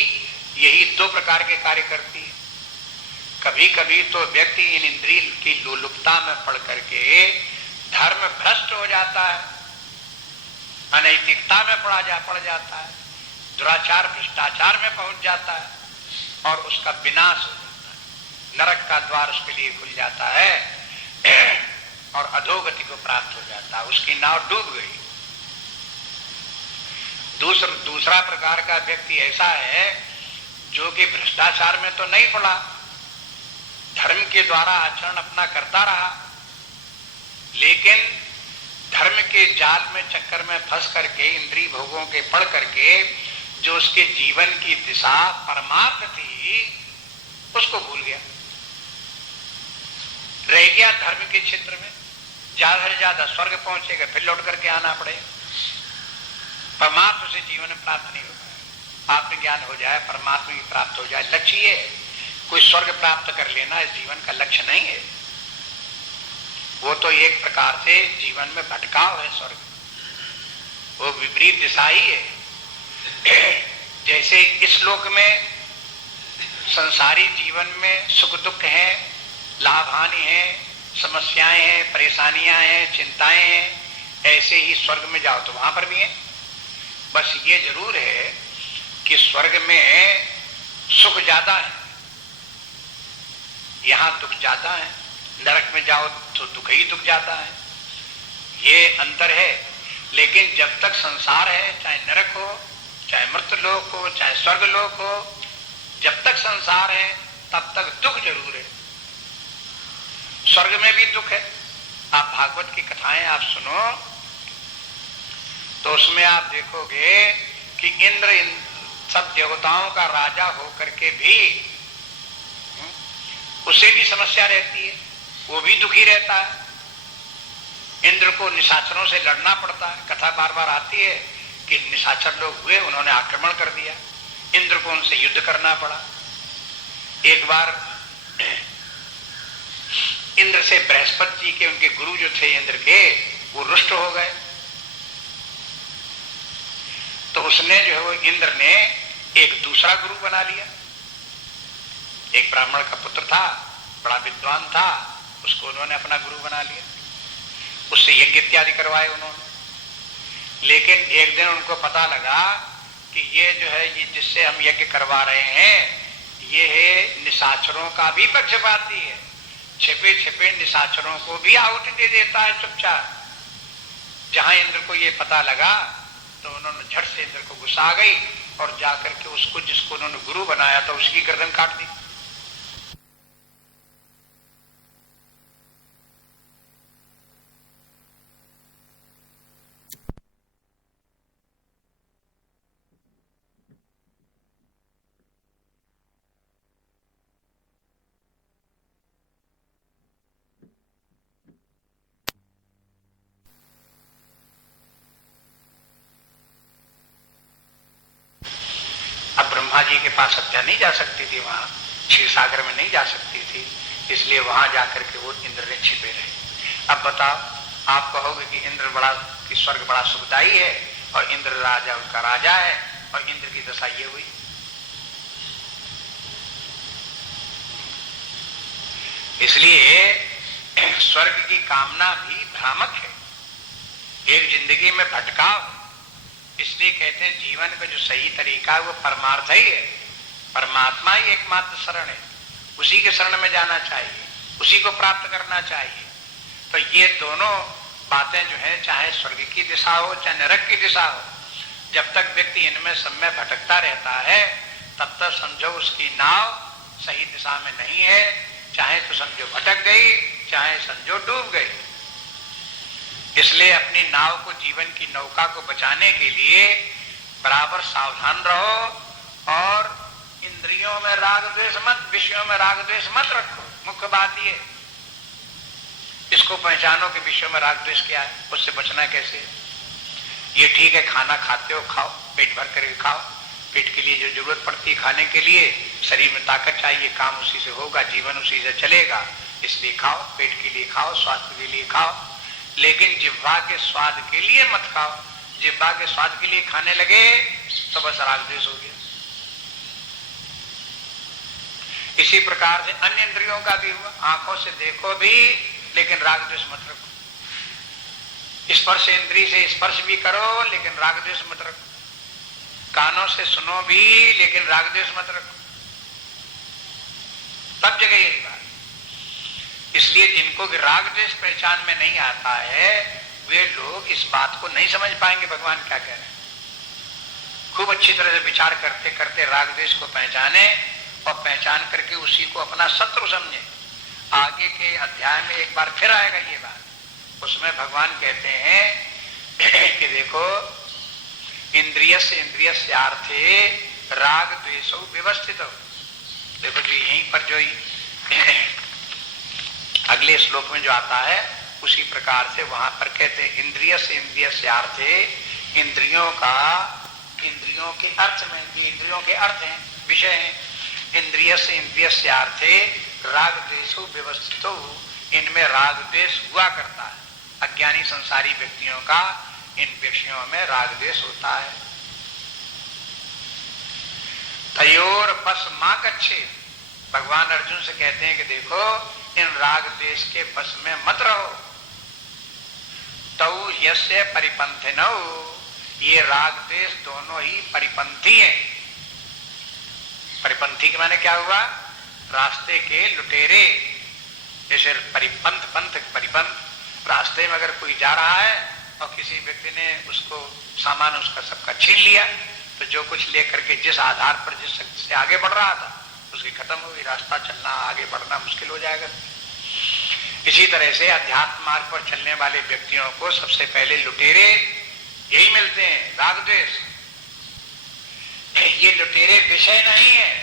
यही दो प्रकार के कार्य करती है। कभी कभी तो व्यक्ति इन इंद्रिय की लोलुपता में पड़ करके धर्म भ्रष्ट हो जाता है, अनैतिकता में पड़ जाता है, दुराचार भ्रष्टाचार में पहुंच जाता है और उसका विनाश हो जाता है। नरक का द्वार उसके लिए खुल जाता है और अधोगति को प्राप्त हो जाता है, उसकी नाव डूब गई। दूसरा प्रकार का व्यक्ति ऐसा है जो कि भ्रष्टाचार में तो नहीं पड़ा, धर्म के द्वारा आचरण अपना करता रहा, लेकिन धर्म के जाल में चक्कर में फंस करके इंद्रिय भोगों के पड़ करके जो उसके जीवन की दिशा परमार्थ थी उसको भूल गया, रह गया धर्म के क्षेत्र में। ज्यादा से ज्यादा स्वर्ग पहुंचेगा, फिर लौट करके आना पड़ेगा। परमात्मा से जीवन में प्राप्त नहीं होगा। आत्मज्ञान हो जाए, परमात्मा की प्राप्त हो जाए, लक्ष्य ये है। कोई स्वर्ग प्राप्त कर लेना इस जीवन का लक्ष्य नहीं है, वो तो एक प्रकार से जीवन में भटकाव है। स्वर्ग वो विपरीत दिशा ही है। जैसे इस लोक में संसारी जीवन में सुख दुख है, लाभ हानि है, समस्याएं हैं, परेशानियां हैं, चिंताएं हैं, ऐसे ही स्वर्ग में जाओ तो वहां पर भी है। बस ये जरूर है कि स्वर्ग में सुख ज्यादा है, यहां दुख ज्यादा है। नरक में जाओ तो दुख ही दुख ज्यादा है, ये अंतर है। लेकिन जब तक संसार है, चाहे नरक हो, चाहे मृत्यलोक हो, चाहे स्वर्गलोक हो, जब तक संसार है तब तक दुख जरूर है। स्वर्ग में भी दुख है। आप भागवत की कथाएं आप सुनो तो उसमें आप देखोगे कि इंद्र सब देवताओं का राजा होकर के भी उसे भी समस्या रहती है, वो भी दुखी रहता है। इंद्र को निशाचरों से लड़ना पड़ता है। कथा बार बार आती है कि निशाचर लोग हुए, उन्होंने आक्रमण कर दिया, इंद्र को उनसे युद्ध करना पड़ा। एक बार इंद्र से बृहस्पति जी के उनके गुरु जो थे इंद्र के, वो रुष्ट हो गए। तो उसने जो है वो इंद्र ने एक दूसरा गुरु बना लिया। एक ब्राह्मण का पुत्र था, बड़ा विद्वान था, उसको उन्होंने अपना गुरु बना लिया। उससे यज्ञ इत्यादि करवाए उन्होंने। लेकिन एक दिन उनको पता लगा कि ये जो है ये जिससे हम यज्ञ करवा रहे हैं ये है निशाचरों का भी पक्षपाती है, छिपे छिपे निशाचरों को भी आहुति दे देता है चुपचाप। जहां इंद्र को ये पता लगा तो उन्होंने झट से इंद्र को गुस्सा आ गई और जाकर के उसको जिसको उन्होंने गुरु बनाया था उसकी गर्दन काट दी। ब्रह्मा जी के पास हत्या नहीं जा सकती थी, वहां क्षीर सागर में नहीं जा सकती थी, इसलिए वहां जाकर के वो इंद्र ने छिपे रहे। अब बताओ, आप कहोगे कि इंद्र बड़ा कि स्वर्ग बड़ा सुखदायी है और इंद्र राजा उसका राजा है और इंद्र की दशा ये हुई। इसलिए स्वर्ग की कामना भी भ्रामक है, एक जिंदगी में भटकाव। इसलिए कहते हैं जीवन का जो सही तरीका है वो परमार्थ ही है, परमात्मा ही एकमात्र शरण है, उसी के शरण में जाना चाहिए, उसी को प्राप्त करना चाहिए। तो ये दोनों बातें जो है, चाहे स्वर्ग की दिशा हो चाहे नरक की दिशा हो, जब तक व्यक्ति इनमें सब में भटकता रहता है तब तक समझो उसकी नाव सही दिशा में नहीं है, चाहे तो समझो भटक गई चाहे समझो डूब गई। इसलिए अपनी नाव को, जीवन की नौका को बचाने के लिए बराबर सावधान रहो और इंद्रियों में राग द्वेष मत, विषयों में राग द्वेष मत रखो। मुख्य बात ये, इसको पहचानो कि विषयों में राग द्वेष क्या है, उससे बचना कैसे है। ये ठीक है, खाना खाते हो खाओ, पेट भर करके खाओ, पेट के लिए जो जरूरत पड़ती है खाने के लिए, शरीर में ताकत चाहिए, काम उसी से होगा, जीवन उसी से चलेगा, इसलिए खाओ, पेट के लिए खाओ, स्वास्थ्य के लिए खाओ। लेकिन जिह्वा के स्वाद के लिए मत खाओ। जिह्वा के स्वाद के लिए खाने लगे तो बस राग द्वेष हो गया। इसी प्रकार से अन्य इंद्रियों का भी हुआ, आंखों से देखो भी लेकिन राग द्वेष मत रखो। स्पर्श इंद्री से स्पर्श भी करो लेकिन राग द्वेष मत रखो। कानों से सुनो भी लेकिन राग द्वेष मत रखो। तब जगह यही बात। इसलिए जिनको भी राग द्वेष पहचान में नहीं आता है वे लोग इस बात को नहीं समझ पाएंगे भगवान क्या कह रहे हैं। खूब अच्छी तरह से विचार करते करते राग द्वेष को पहचाने और पहचान करके उसी को अपना शत्रु समझे। आगे के अध्याय में एक बार फिर आएगा ये बात, उसमें भगवान कहते हैं कि देखो इंद्रिय से इंद्रियस्यार्थे राग द्वेषो व्यवस्थित। देखो जो यहीं पर जो अगले श्लोक में जो आता है उसी प्रकार से वहां पर कहते हैं इंद्रिय से इंद्रियस्यार्थे, इंद्रियों के अर्थ में, ये इंद्रियों के अर्थ हैं, विषय हैं। इंद्रिय से इंद्रियस्यार्थे राग द्वेषो व्यवस्थितो, इनमें राग द्वेष हुआ करता है। अज्ञानी संसारी व्यक्तियों का इन विषयों में राग द्वेष होता है। तयोर बस मां कच्छे, भगवान अर्जुन से कहते हैं कि देखो इन राग द्वेष के बस में मत रहो। तौ यस्य परिपंथिनौ, ये राग द्वेष दोनों ही परिपंथी हैं। परिपंथी के माने क्या हुआ? रास्ते के लुटेरे। जैसे परिपंथ, रास्ते में अगर कोई जा रहा है और किसी व्यक्ति ने उसको सामान उसका सबका छीन लिया तो जो कुछ लेकर के जिस आधार पर जिस शक्ति से आगे बढ़ रहा था उसकी खत्म हुई, रास्ता चलना आगे बढ़ना मुश्किल हो जाएगा। इसी तरह से अध्यात्म मार्ग पर चलने वाले व्यक्तियों को सबसे पहले लुटेरे यही मिलते हैं, राग द्वेष। ये लुटेरे विषय नहीं है,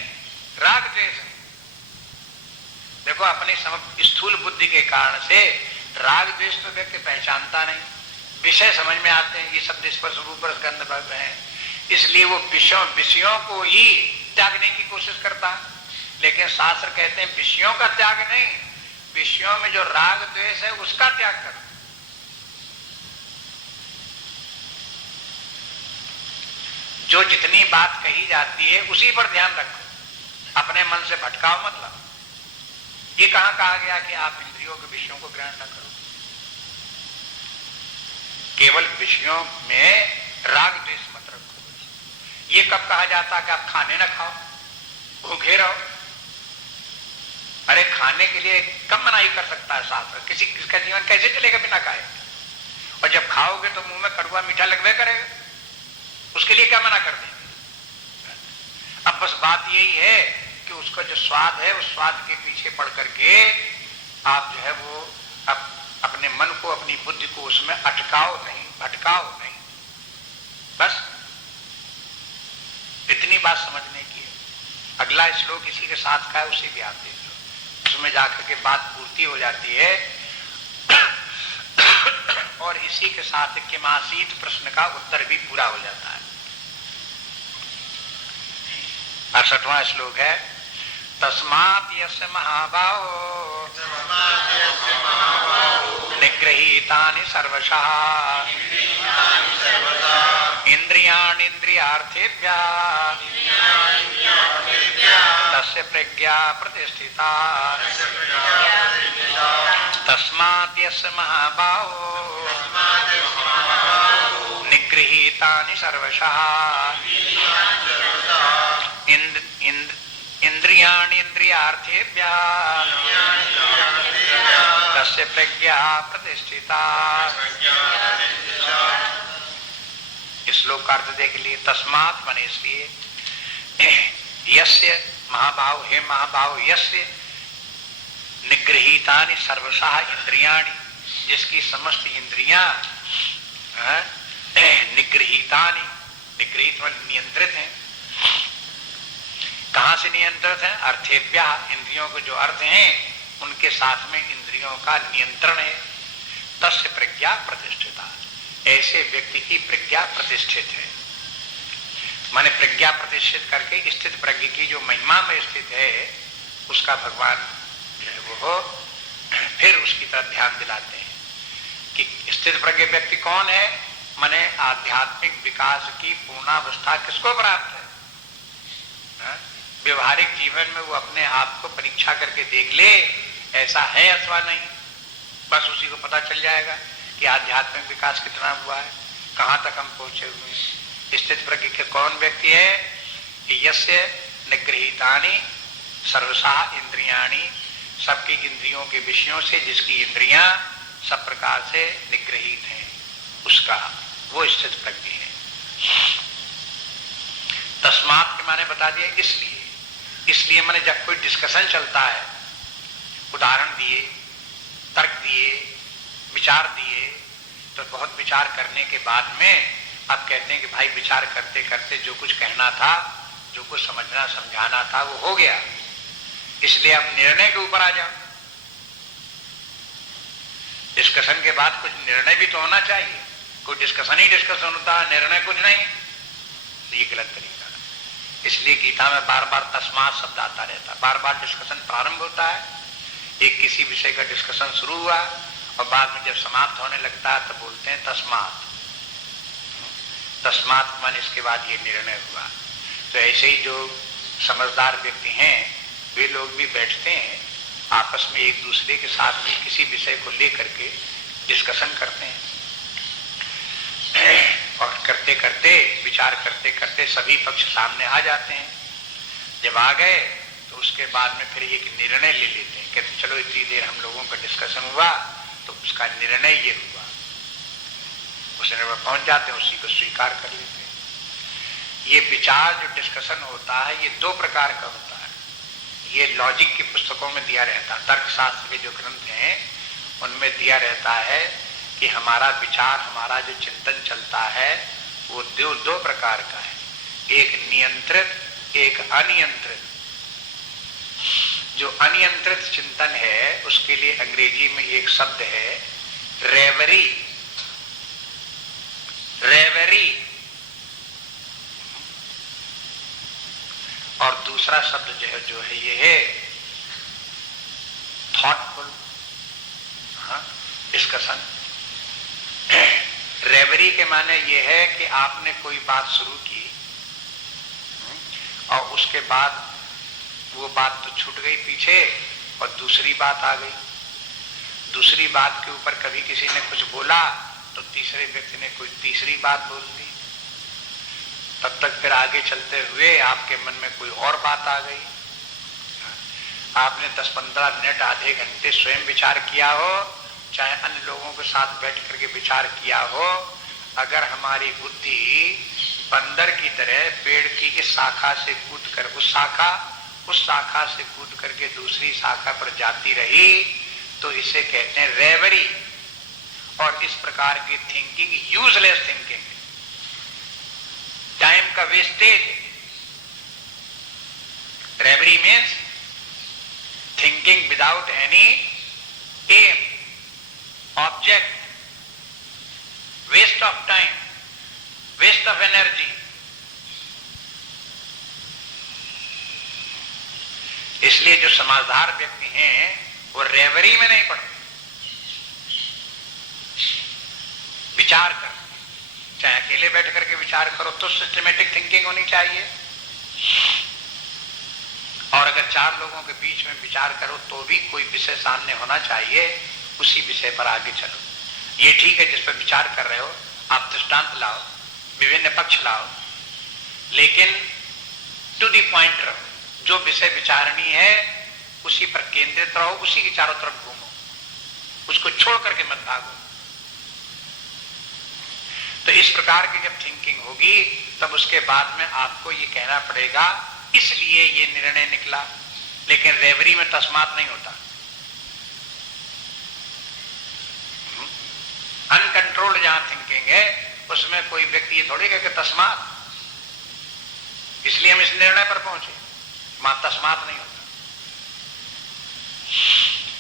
राग द्वेष है। देखो अपनी स्थूल बुद्धि के कारण से राग द्वेष तो व्यक्ति पहचानता नहीं, विषय समझ में आते हैं, ये शब्द स्पर्श रूप रस गंध भाव है, इसलिए वो विषयों को ही त्यागने की कोशिश करता है। लेकिन शास्त्र कहते हैं विषयों का त्याग नहीं, विषयों में जो राग द्वेष है उसका त्याग करो। जो जितनी बात कही जाती है उसी पर ध्यान रखो, अपने मन से भटकाओ मत लाओ। ये कहां कहा गया कि आप इंद्रियों के विषयों को ग्रहण न करो? केवल विषयों में राग द्वेष मत रखो। ये कब कहा जाता कि आप खाने न खाओ, भूखे रहो? अरे खाने के लिए कब मनाही कर सकता है शास्त्र? किसका जीवन कैसे चलेगा बिना खाए? और जब खाओगे तो मुंह में कड़वा मीठा लगवे करेगा, उसके लिए क्या मना कर देंगे? अब बस बात यही है कि उसका जो स्वाद है उस स्वाद के पीछे पड़ करके आप जो है वो अपने मन को, अपनी बुद्धि को उसमें अटकाओ नहीं, भटकाओ नहीं। बस इतनी बात समझने की है। अगला श्लोक इसी के साथ का है, उसी भी आप देख लो, उसमें जाकर के बात पूर्ति हो जाती है। और इसी के साथ किमासीत प्रश्न का उत्तर भी पूरा हो जाता है। 68वां श्लोक है, तस्मात् यस्य महाबाहो निगृहीतानि सर्वशः इंद्रियाणीन्द्रियार्थेभ्यः तस्य प्रज्ञा प्रतिष्ठिता। तस्मात् यस्य महाबाहो निगृहीतानि सर्वशः इंद्रियाणीन्द्रियार्थेभ्यः तस्य प्रज्ञा प्रतिष्ठिता। इस श्लोक का अर्थ देख लिए। तस्मात् माने इसलिए, यस्य महाभाव, हे महाभाव, यस्य निगृहीतानि सर्वशः इंद्रियाणि, जिसकी समस्त इंद्रियां निगृहीतानि, निगृहीत व नियंत्रित हैं। कहां से नियंत्रित हैं? अर्थेभ्यः, इंद्रियों को जो अर्थ हैं उनके साथ में इंद्रियों का नियंत्रण है। तस्य प्रज्ञा प्रतिष्ठिता, ऐसे व्यक्ति की प्रज्ञा प्रतिष्ठित है। माने प्रज्ञा प्रतिष्ठित करके स्थित प्रज्ञ की जो महिमा में स्थित है उसका भगवान वो फिर उसकी तरफ ध्यान दिलाते हैं कि स्थित प्रज्ञ व्यक्ति कौन है? माने आध्यात्मिक विकास की पूर्णावस्था किसको प्राप्त है? व्यवहारिक जीवन में वो अपने आप को परीक्षा करके देख ले, ऐसा है अथवा नहीं, बस उसी को पता चल जाएगा कि आध्यात्मिक विकास कितना हुआ है, कहां तक हम पहुंचे हुए हैं। स्थित प्रज्ञ के कौन व्यक्ति है? यस्य निगृहीतानि सर्वशः इंद्रियाणि, सबकी इंद्रियों के विषयों से जिसकी इंद्रियां सब प्रकार से निगृहीत हैं, उसका वो स्थित प्रज्ञ है। तस्मात् के माने बता दिया इसलिए माने जब कोई डिस्कशन चलता है, उदाहरण दिए, तर्क दिए, विचार दिए, तो बहुत विचार करने के बाद में अब कहते हैं कि भाई विचार करते करते जो कुछ कहना था, जो कुछ समझना समझाना था वो हो गया, इसलिए अब निर्णय के ऊपर आ जाओ। डिस्कशन के बाद कुछ निर्णय भी तो होना चाहिए। कोई डिस्कशन ही डिस्कशन होता है, निर्णय कुछ नहीं, तो ये गलत तरीका है। इसलिए गीता में बार बार तस्मात् शब्द आता रहता है। बार बार डिस्कशन प्रारंभ होता है, एक किसी विषय का डिस्कशन शुरू हुआ और बाद में जब समाप्त होने लगता है तो बोलते हैं तस्मात्। तस्मात् माने इसके बाद ये निर्णय हुआ। तो ऐसे ही जो समझदार व्यक्ति हैं वे लोग भी बैठते हैं, आपस में एक दूसरे के साथ में किसी विषय को लेकर के डिस्कशन करते हैं, और करते करते विचार करते करते सभी पक्ष सामने आ जाते हैं। जब आ गए तो उसके बाद में फिर एक निर्णय ले लेते हैं, कहते चलो इतनी देर हम लोगों का डिस्कशन हुआ तो उसका निर्णय ये हुआ, उस निर्णय पर पहुंच जाते हैं, उसी को स्वीकार कर लेते हैं। ये विचार जो डिस्कशन होता है ये दो प्रकार का होता है। ये लॉजिक की पुस्तकों में दिया रहता है, तर्कशास्त्र के जो ग्रंथ हैं उनमें दिया रहता है कि हमारा विचार, हमारा जो चिंतन चलता है वो दो प्रकार का है, एक नियंत्रित, एक अनियंत्रित। जो अनियंत्रित चिंतन है उसके लिए अंग्रेजी में एक शब्द है रेवरी। रेवरी। और दूसरा शब्द जो है ये है थॉटफुल डिस्कशन। रेवरी के माने ये है कि आपने कोई बात शुरू की और उसके बाद वो बात तो छूट गई पीछे और दूसरी बात आ गई। दूसरी बात के ऊपर कभी किसी ने कुछ बोला तो तीसरे व्यक्ति ने कोई तीसरी बात बोल दी, तब तक फिर आगे चलते हुए आपके मन में कोई और बात आ गई। आपने 10-15 मिनट, आधे घंटे स्वयं विचार किया हो, चाहे अन्य लोगों के साथ बैठ करके विचार किया हो, अगर हमारी बुद्धि बंदर की तरह पेड़ की इस शाखा से कूद कर उस शाखा से कूद करके दूसरी शाखा पर जाती रही तो इसे कहते हैं रेवरी। और इस प्रकार की थिंकिंग यूजलेस थिंकिंग है, टाइम का वेस्टेज है। Reverie means thinking without any um, object, waste of time, waste of energy. इसलिए जो समझदार व्यक्ति हैं वो रेवरी में नहीं पड़ते, विचार कर, चाहे अकेले बैठ करके विचार करो तो सिस्टमेटिक थिंकिंग होनी चाहिए, और अगर 4 लोगों के बीच में विचार करो तो भी कोई विषय सामने होना चाहिए, उसी विषय पर आगे चलो। ये ठीक है जिस पर विचार कर रहे हो आप दृष्टांत लाओ, विभिन्न पक्ष लाओ, लेकिन टू द पॉइंट रहो। जो विषय विचारणी है उसी पर केंद्रित रहो, उसी के चारों तरफ घूमो, उसको छोड़ करके मत भागो। तो इस प्रकार की जब थिंकिंग होगी तब उसके बाद में आपको ये कहना पड़ेगा इसलिए ये निर्णय निकला, लेकिन रेवरी में तस्मात नहीं होता। अनकंट्रोल्ड जहां थिंकिंग है उसमें कोई व्यक्ति ये थोड़ी कहे तस्मात, इसलिए हम इस निर्णय पर पहुंचे, वहां तस्मात नहीं होता।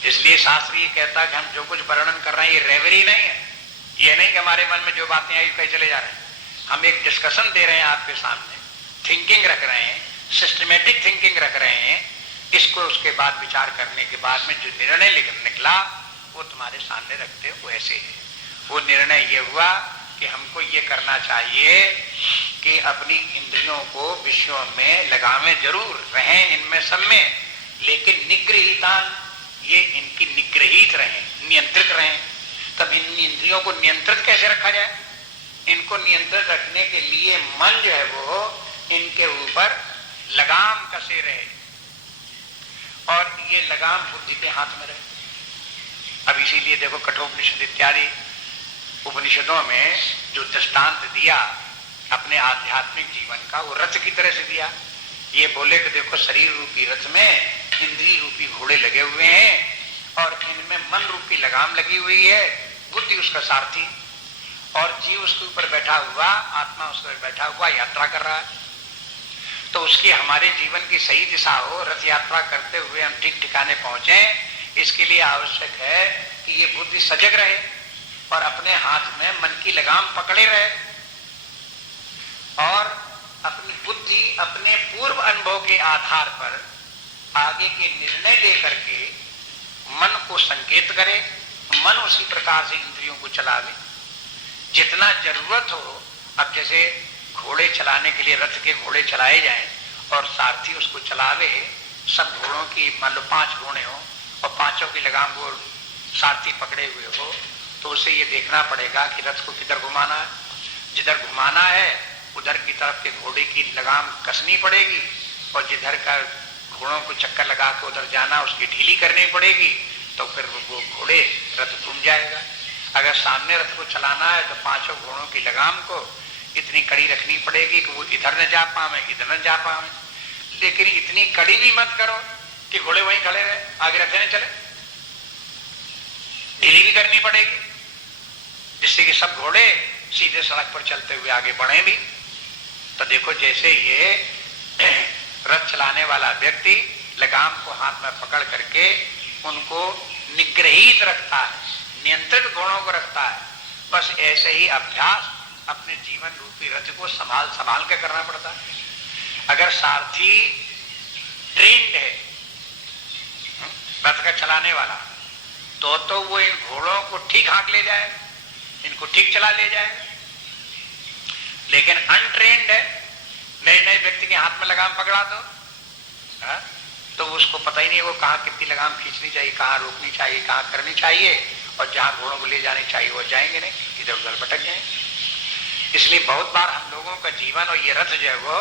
इसलिए शास्त्र ये कहता है कि हम जो कुछ वर्णन कर रहे हैं ये रेवरी नहीं है। ये नहीं कि हमारे मन में जो बातें आई कहीं चले जा रहे हैं, हम एक डिस्कशन दे रहे हैं आपके सामने, थिंकिंग रख रहे हैं, सिस्टमेटिक थिंकिंग रख रहे हैं, इसको उसके बाद विचार करने के बाद में जो निर्णय निकला वो तुम्हारे सामने रखते हो, वो ऐसे है। वो निर्णय ये हुआ कि हमको ये करना चाहिए कि अपनी इंद्रियों को विषयों में लगावे जरूर रहें, इनमें सब में, लेकिन निग्रहितान, ये इनकी निग्रहित रहें, नियंत्रित रहें। तब इन इंद्रियों को नियंत्रित कैसे रखा जाए? इनको नियंत्रित रखने के लिए मन जो है वो इनके ऊपर लगाम कसे रहे, और ये लगाम बुद्धि के हाथ में रहे। अब इसीलिए देखो कठोपनिषद इत्यादि उपनिषदों में जो दृष्टांत दिया अपने आध्यात्मिक जीवन का, वो रथ की तरह से दिया। ये बोले कि देखो शरीर रूपी रथ में इंद्रिय रूपी घोड़े लगे हुए हैं और इनमें मन रूपी लगाम लगी हुई है, बुद्धि उसका सारथी, और जीव उसके ऊपर बैठा हुआ, आत्मा उस पर बैठा हुआ यात्रा कर रहा है। तो उसकी हमारे जीवन की सही दिशा हो, रथ यात्रा करते हुए हम ठीक ठिकाने पहुंचे, इसके लिए आवश्यक है कि ये बुद्धि सजग रहे और अपने हाथ में मन की लगाम पकड़े रहे, और अपनी बुद्धि अपने पूर्व अनुभव के आधार पर आगे के निर्णय लेकर के मन को संकेत करे, मन उसी प्रकार से इंद्रियों को चलावे जितना जरूरत हो। अब जैसे घोड़े चलाने के लिए रथ के घोड़े चलाए जाएं और सारथी उसको चलावे, सब घोड़ों की मान लो 5 घोड़े हो और 5 की लगाम वो सारथी पकड़े हुए हो, तो उसे ये देखना पड़ेगा कि रथ को किधर घुमाना है। जिधर घुमाना है उधर की तरफ के घोड़े की लगाम कसनी पड़ेगी, और जिधर का घोड़ों को चक्कर लगा के उधर जाना उसकी ढीली करनी पड़ेगी, तो फिर वो घोड़े रथ घूम जाएगा। अगर सामने रथ को चलाना है तो 5 घोड़ों की लगाम को इतनी कड़ी रखनी पड़ेगी कि वो इधर न जा पावे, इधर न जा पावे, लेकिन इतनी कड़ी भी मत करो कि घोड़े वहीं खड़े रहे, आगे रथे न चले। ढीली भी करनी पड़ेगी, जिससे कि सब घोड़े सीधे सड़क पर चलते हुए आगे बढ़े भी। तो देखो जैसे ये रथ चलाने वाला व्यक्ति लगाम को हाथ में पकड़ करके उनको निग्रहित रखता है, नियंत्रित घोड़ों को रखता है, बस ऐसे ही अभ्यास अपने जीवन रूपी रथ को संभाल संभाल के करना पड़ता है। अगर सारथी ट्रेंड है रथ का चलाने वाला, तो वो इन घोड़ों को ठीक हाँक ले जाए, इनको ठीक चला ले जाए। लेकिन अनट्रेंड है, नए नए व्यक्ति के हाथ में लगाम पकड़ा दो, तो उसको पता ही नहीं वो कहाँ कितनी लगाम खींचनी चाहिए, कहाँ रोकनी चाहिए, कहाँ करनी चाहिए, और जहां घोड़ों को ले जानी चाहिए वो जाएंगे नहीं, इधर उधर भटक जाएंगे। इसलिए बहुत बार हम लोगों का जीवन और ये रथ जो है वो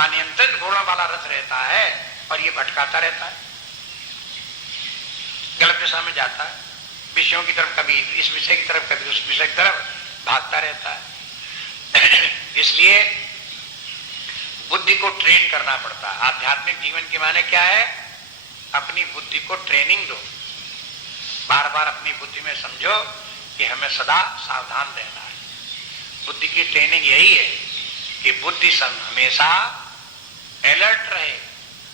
अनियंत्रित घोड़ों वाला रथ रहता है और ये भटकाता रहता है, गलत दिशा में जाता है, विषयों की तरफ, कभी इस विषय की तरफ कभी उस विषय की तरफ भागता रहता है। इसलिए बुद्धि को ट्रेन करना पड़ता है। आध्यात्मिक जीवन के माने क्या है? अपनी बुद्धि को ट्रेनिंग दो, बार बार अपनी बुद्धि में समझो कि हमें सदा सावधान रहना है। बुद्धि की ट्रेनिंग यही है कि बुद्धि हमेशा अलर्ट रहे,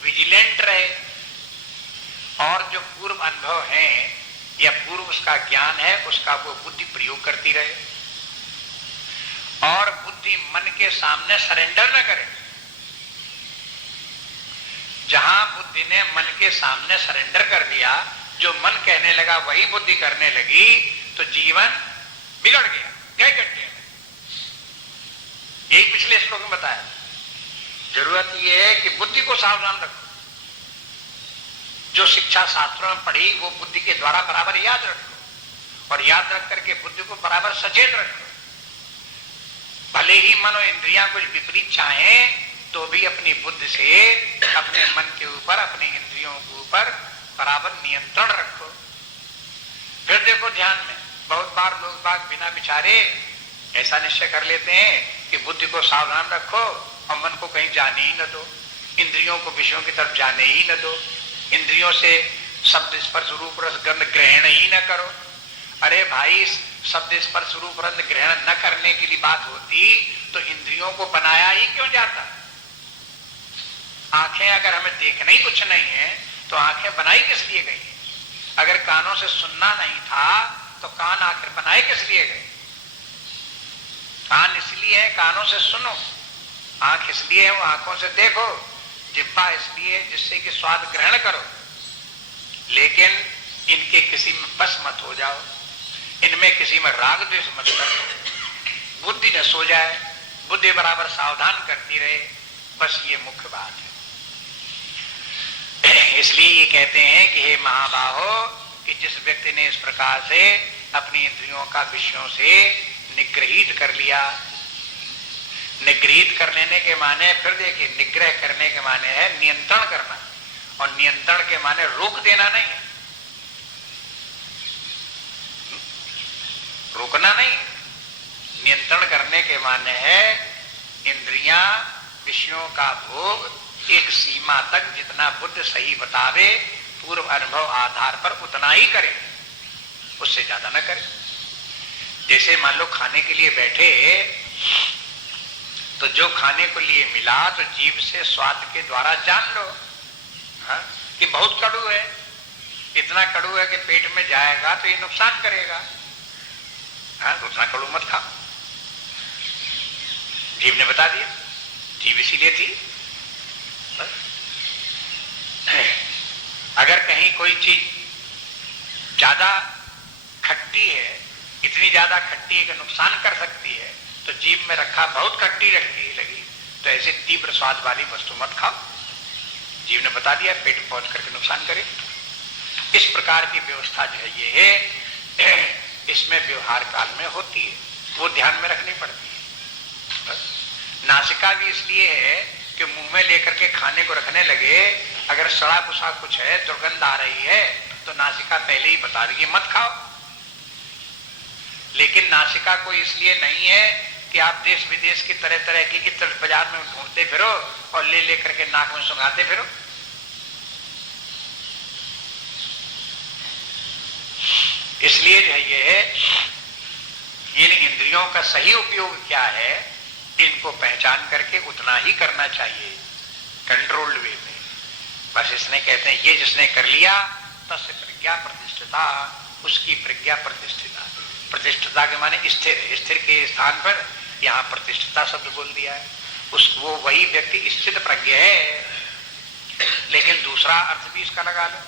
विजिलेंट रहे, और जो पूर्व अनुभव है या पूर्व उसका ज्ञान है उसका वो बुद्धि प्रयोग करती रहे, और बुद्धि मन के सामने सरेंडर न करे। जहां बुद्धि ने मन के सामने सरेंडर कर दिया, जो मन कहने लगा वही बुद्धि करने लगी, तो जीवन बिगड़ गया, गए गड्ढे में। यही पिछले श्लोक में बताया। जरूरत यह है कि बुद्धि को सावधान रखो। जो शिक्षा शास्त्रों में पढ़ी वो बुद्धि के द्वारा बराबर याद रखो, और याद रख करके बुद्धि को बराबर सचेत रखो। भले ही मन और इंद्रियां कुछ विपरीत चाहें तो भी अपनी बुद्धि से अपने मन के ऊपर, अपने इंद्रियों के ऊपर बराबर नियंत्रण रखो। फिर देखो ध्यान में, बहुत बार लोग बाग बिना विचारे ऐसा निश्चय कर लेते हैं कि बुद्धि को सावधान रखो और मन को कहीं जाने ही न दो, इंद्रियों को विषयों की तरफ जाने ही न दो, इंद्रियों से शब्द स्पर्श रूप रस गंध ग्रहण ही न करो। अरे भाई, शब्द स्पर्श रूप रस ग्रहण न करने के लिए बात होती तो इंद्रियों को बनाया ही क्यों जाता? आंखें अगर हमें देखना ही कुछ नहीं है तो आंखें बनाई किस लिए गई? अगर कानों से सुनना नहीं था तो कान आखिर बनाए किस लिए गए? कान इसलिए है कानों से सुनो, आंख इसलिए है वो आंखों से देखो, जिह्वा इसलिए जिससे कि स्वाद ग्रहण करो। लेकिन इनके किसी में बस मत हो जाओ, इनमें किसी में राग द्वेष मत करो। बुद्धि न सो जाए, बुद्धि बराबर सावधान करती रहे, बस ये मुख्य बात है। इसलिए ये कहते हैं कि हे महाबाहो, कि जिस व्यक्ति ने इस प्रकार से अपनी इंद्रियों का विषयों से निग्रहित कर लिया, निग्रहित कर लेने के माने, फिर देखिए निग्रह करने के माने है नियंत्रण करना, और नियंत्रण के माने रोक देना नहीं है, रोकना नहीं। नियंत्रण करने के माने है इंद्रियां विषयों का भोग एक सीमा तक जितना बुद्ध सही बतावे, पूर्व अनुभव आधार पर उतना ही करे, उससे ज्यादा न करे। जैसे मान लो खाने के लिए बैठे तो जो खाने को लिए मिला तो जीभ से स्वाद के द्वारा जान लो कि बहुत कड़ू है, इतना कड़ू है कि पेट में जाएगा तो ये नुकसान करेगा, तो उतना कड़ू मत खाओ। जीभ ने बता दिया, जीभ इसीलिए थी। अगर कहीं कोई चीज ज्यादा खट्टी है, इतनी ज्यादा खट्टी है कि नुकसान कर सकती है, तो जीभ में रखा बहुत खट्टी लगी तो ऐसे तीव्र स्वाद वाली वस्तु मत खाओ। जीभ ने बता दिया पेट पहुंच करके नुकसान करे। इस प्रकार की व्यवस्था जो है ये है, इसमें व्यवहार काल में होती है, वो ध्यान में रखनी पड़ती है। नासिका भी इसलिए है कि मुंह में लेकर के खाने को रखने लगे, अगर सड़ा पुसा कुछ है, दुर्गंध आ रही है, तो नासिका पहले ही बता रही है मत खाओ। लेकिन नासिका कोई इसलिए नहीं है कि आप देश विदेश की तरह तरह की इत्र बाजार में ढूंढते फिरो और ले लेकर के नाक में सुंघाते फिरो। इसलिए इंद्रियों का सही उपयोग क्या है, इनको पहचान करके उतना ही करना चाहिए, कंट्रोल्ड वे में। बस इसने कहते हैं ये जिसने कर लिया तस्य प्रज्ञा प्रतिष्ठिता, उसकी प्रज्ञा प्रतिष्ठिता। प्रतिष्ठिता के माने स्थिर है, स्थिर के स्थान पर यहाँ प्रतिष्ठिता शब्द बोल दिया है। वो वही व्यक्ति स्थित प्रज्ञ है। लेकिन दूसरा अर्थ भी इसका लगा लो,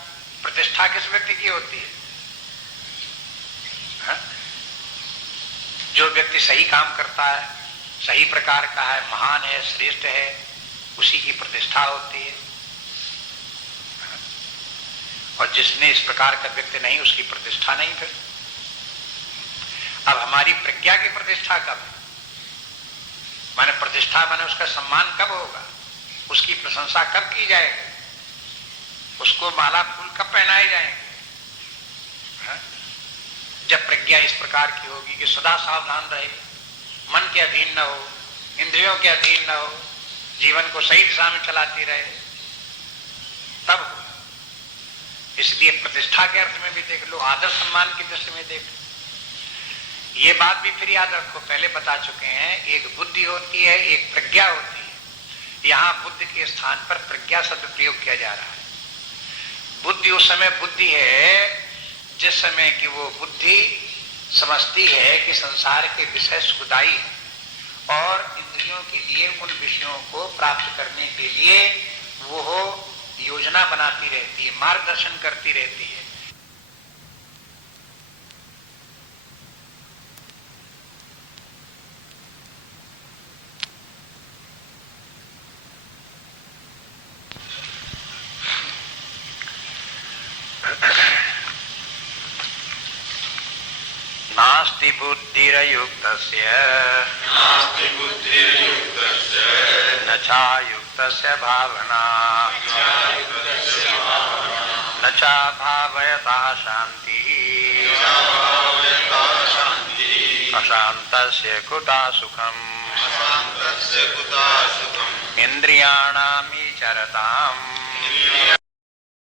प्रतिष्ठा किस व्यक्ति की होती है? हा? जो व्यक्ति सही काम करता है, सही प्रकार का है, महान है, श्रेष्ठ है, उसी की प्रतिष्ठा होती है। और जिसने इस प्रकार का व्यक्ति नहीं, उसकी प्रतिष्ठा नहीं। फिर अब हमारी प्रज्ञा की प्रतिष्ठा कब है? माने प्रतिष्ठा माने उसका सम्मान कब होगा, उसकी प्रशंसा कब की जाएगी, उसको माला फूल कब पहनाए जाएंगे? जब प्रज्ञा इस प्रकार की होगी कि सदा सावधान रहे, मन के अधीन न हो, इंद्रियों के अधीन न हो, जीवन को सही दिशा में चलाती रहे, तब हो। इसलिए प्रतिष्ठा के अर्थ में भी देख लो, आदर सम्मान की दृष्टि में देख लो। ये बात भी फिर याद रखो, पहले बता चुके हैं, एक बुद्धि होती है, एक प्रज्ञा होती है। यहां बुद्धि के स्थान पर प्रज्ञा शब्द प्रयोग किया जा रहा है। बुद्धि उस समय बुद्धि है जिस समय कि वो बुद्धि समझती है कि संसार के विषय सुखदायी है और इंद्रियों के लिए उन विषयों को प्राप्त करने के लिए वो योजना बनाती रहती है, मार्गदर्शन करती रहती है। नास्ति बुद्धिरयुक्तस्य न चायुक्तस्य भावना न चा भावयता शान्तिः अशान्तस्य कुता सुखम् इंद्रियाणां चरताम्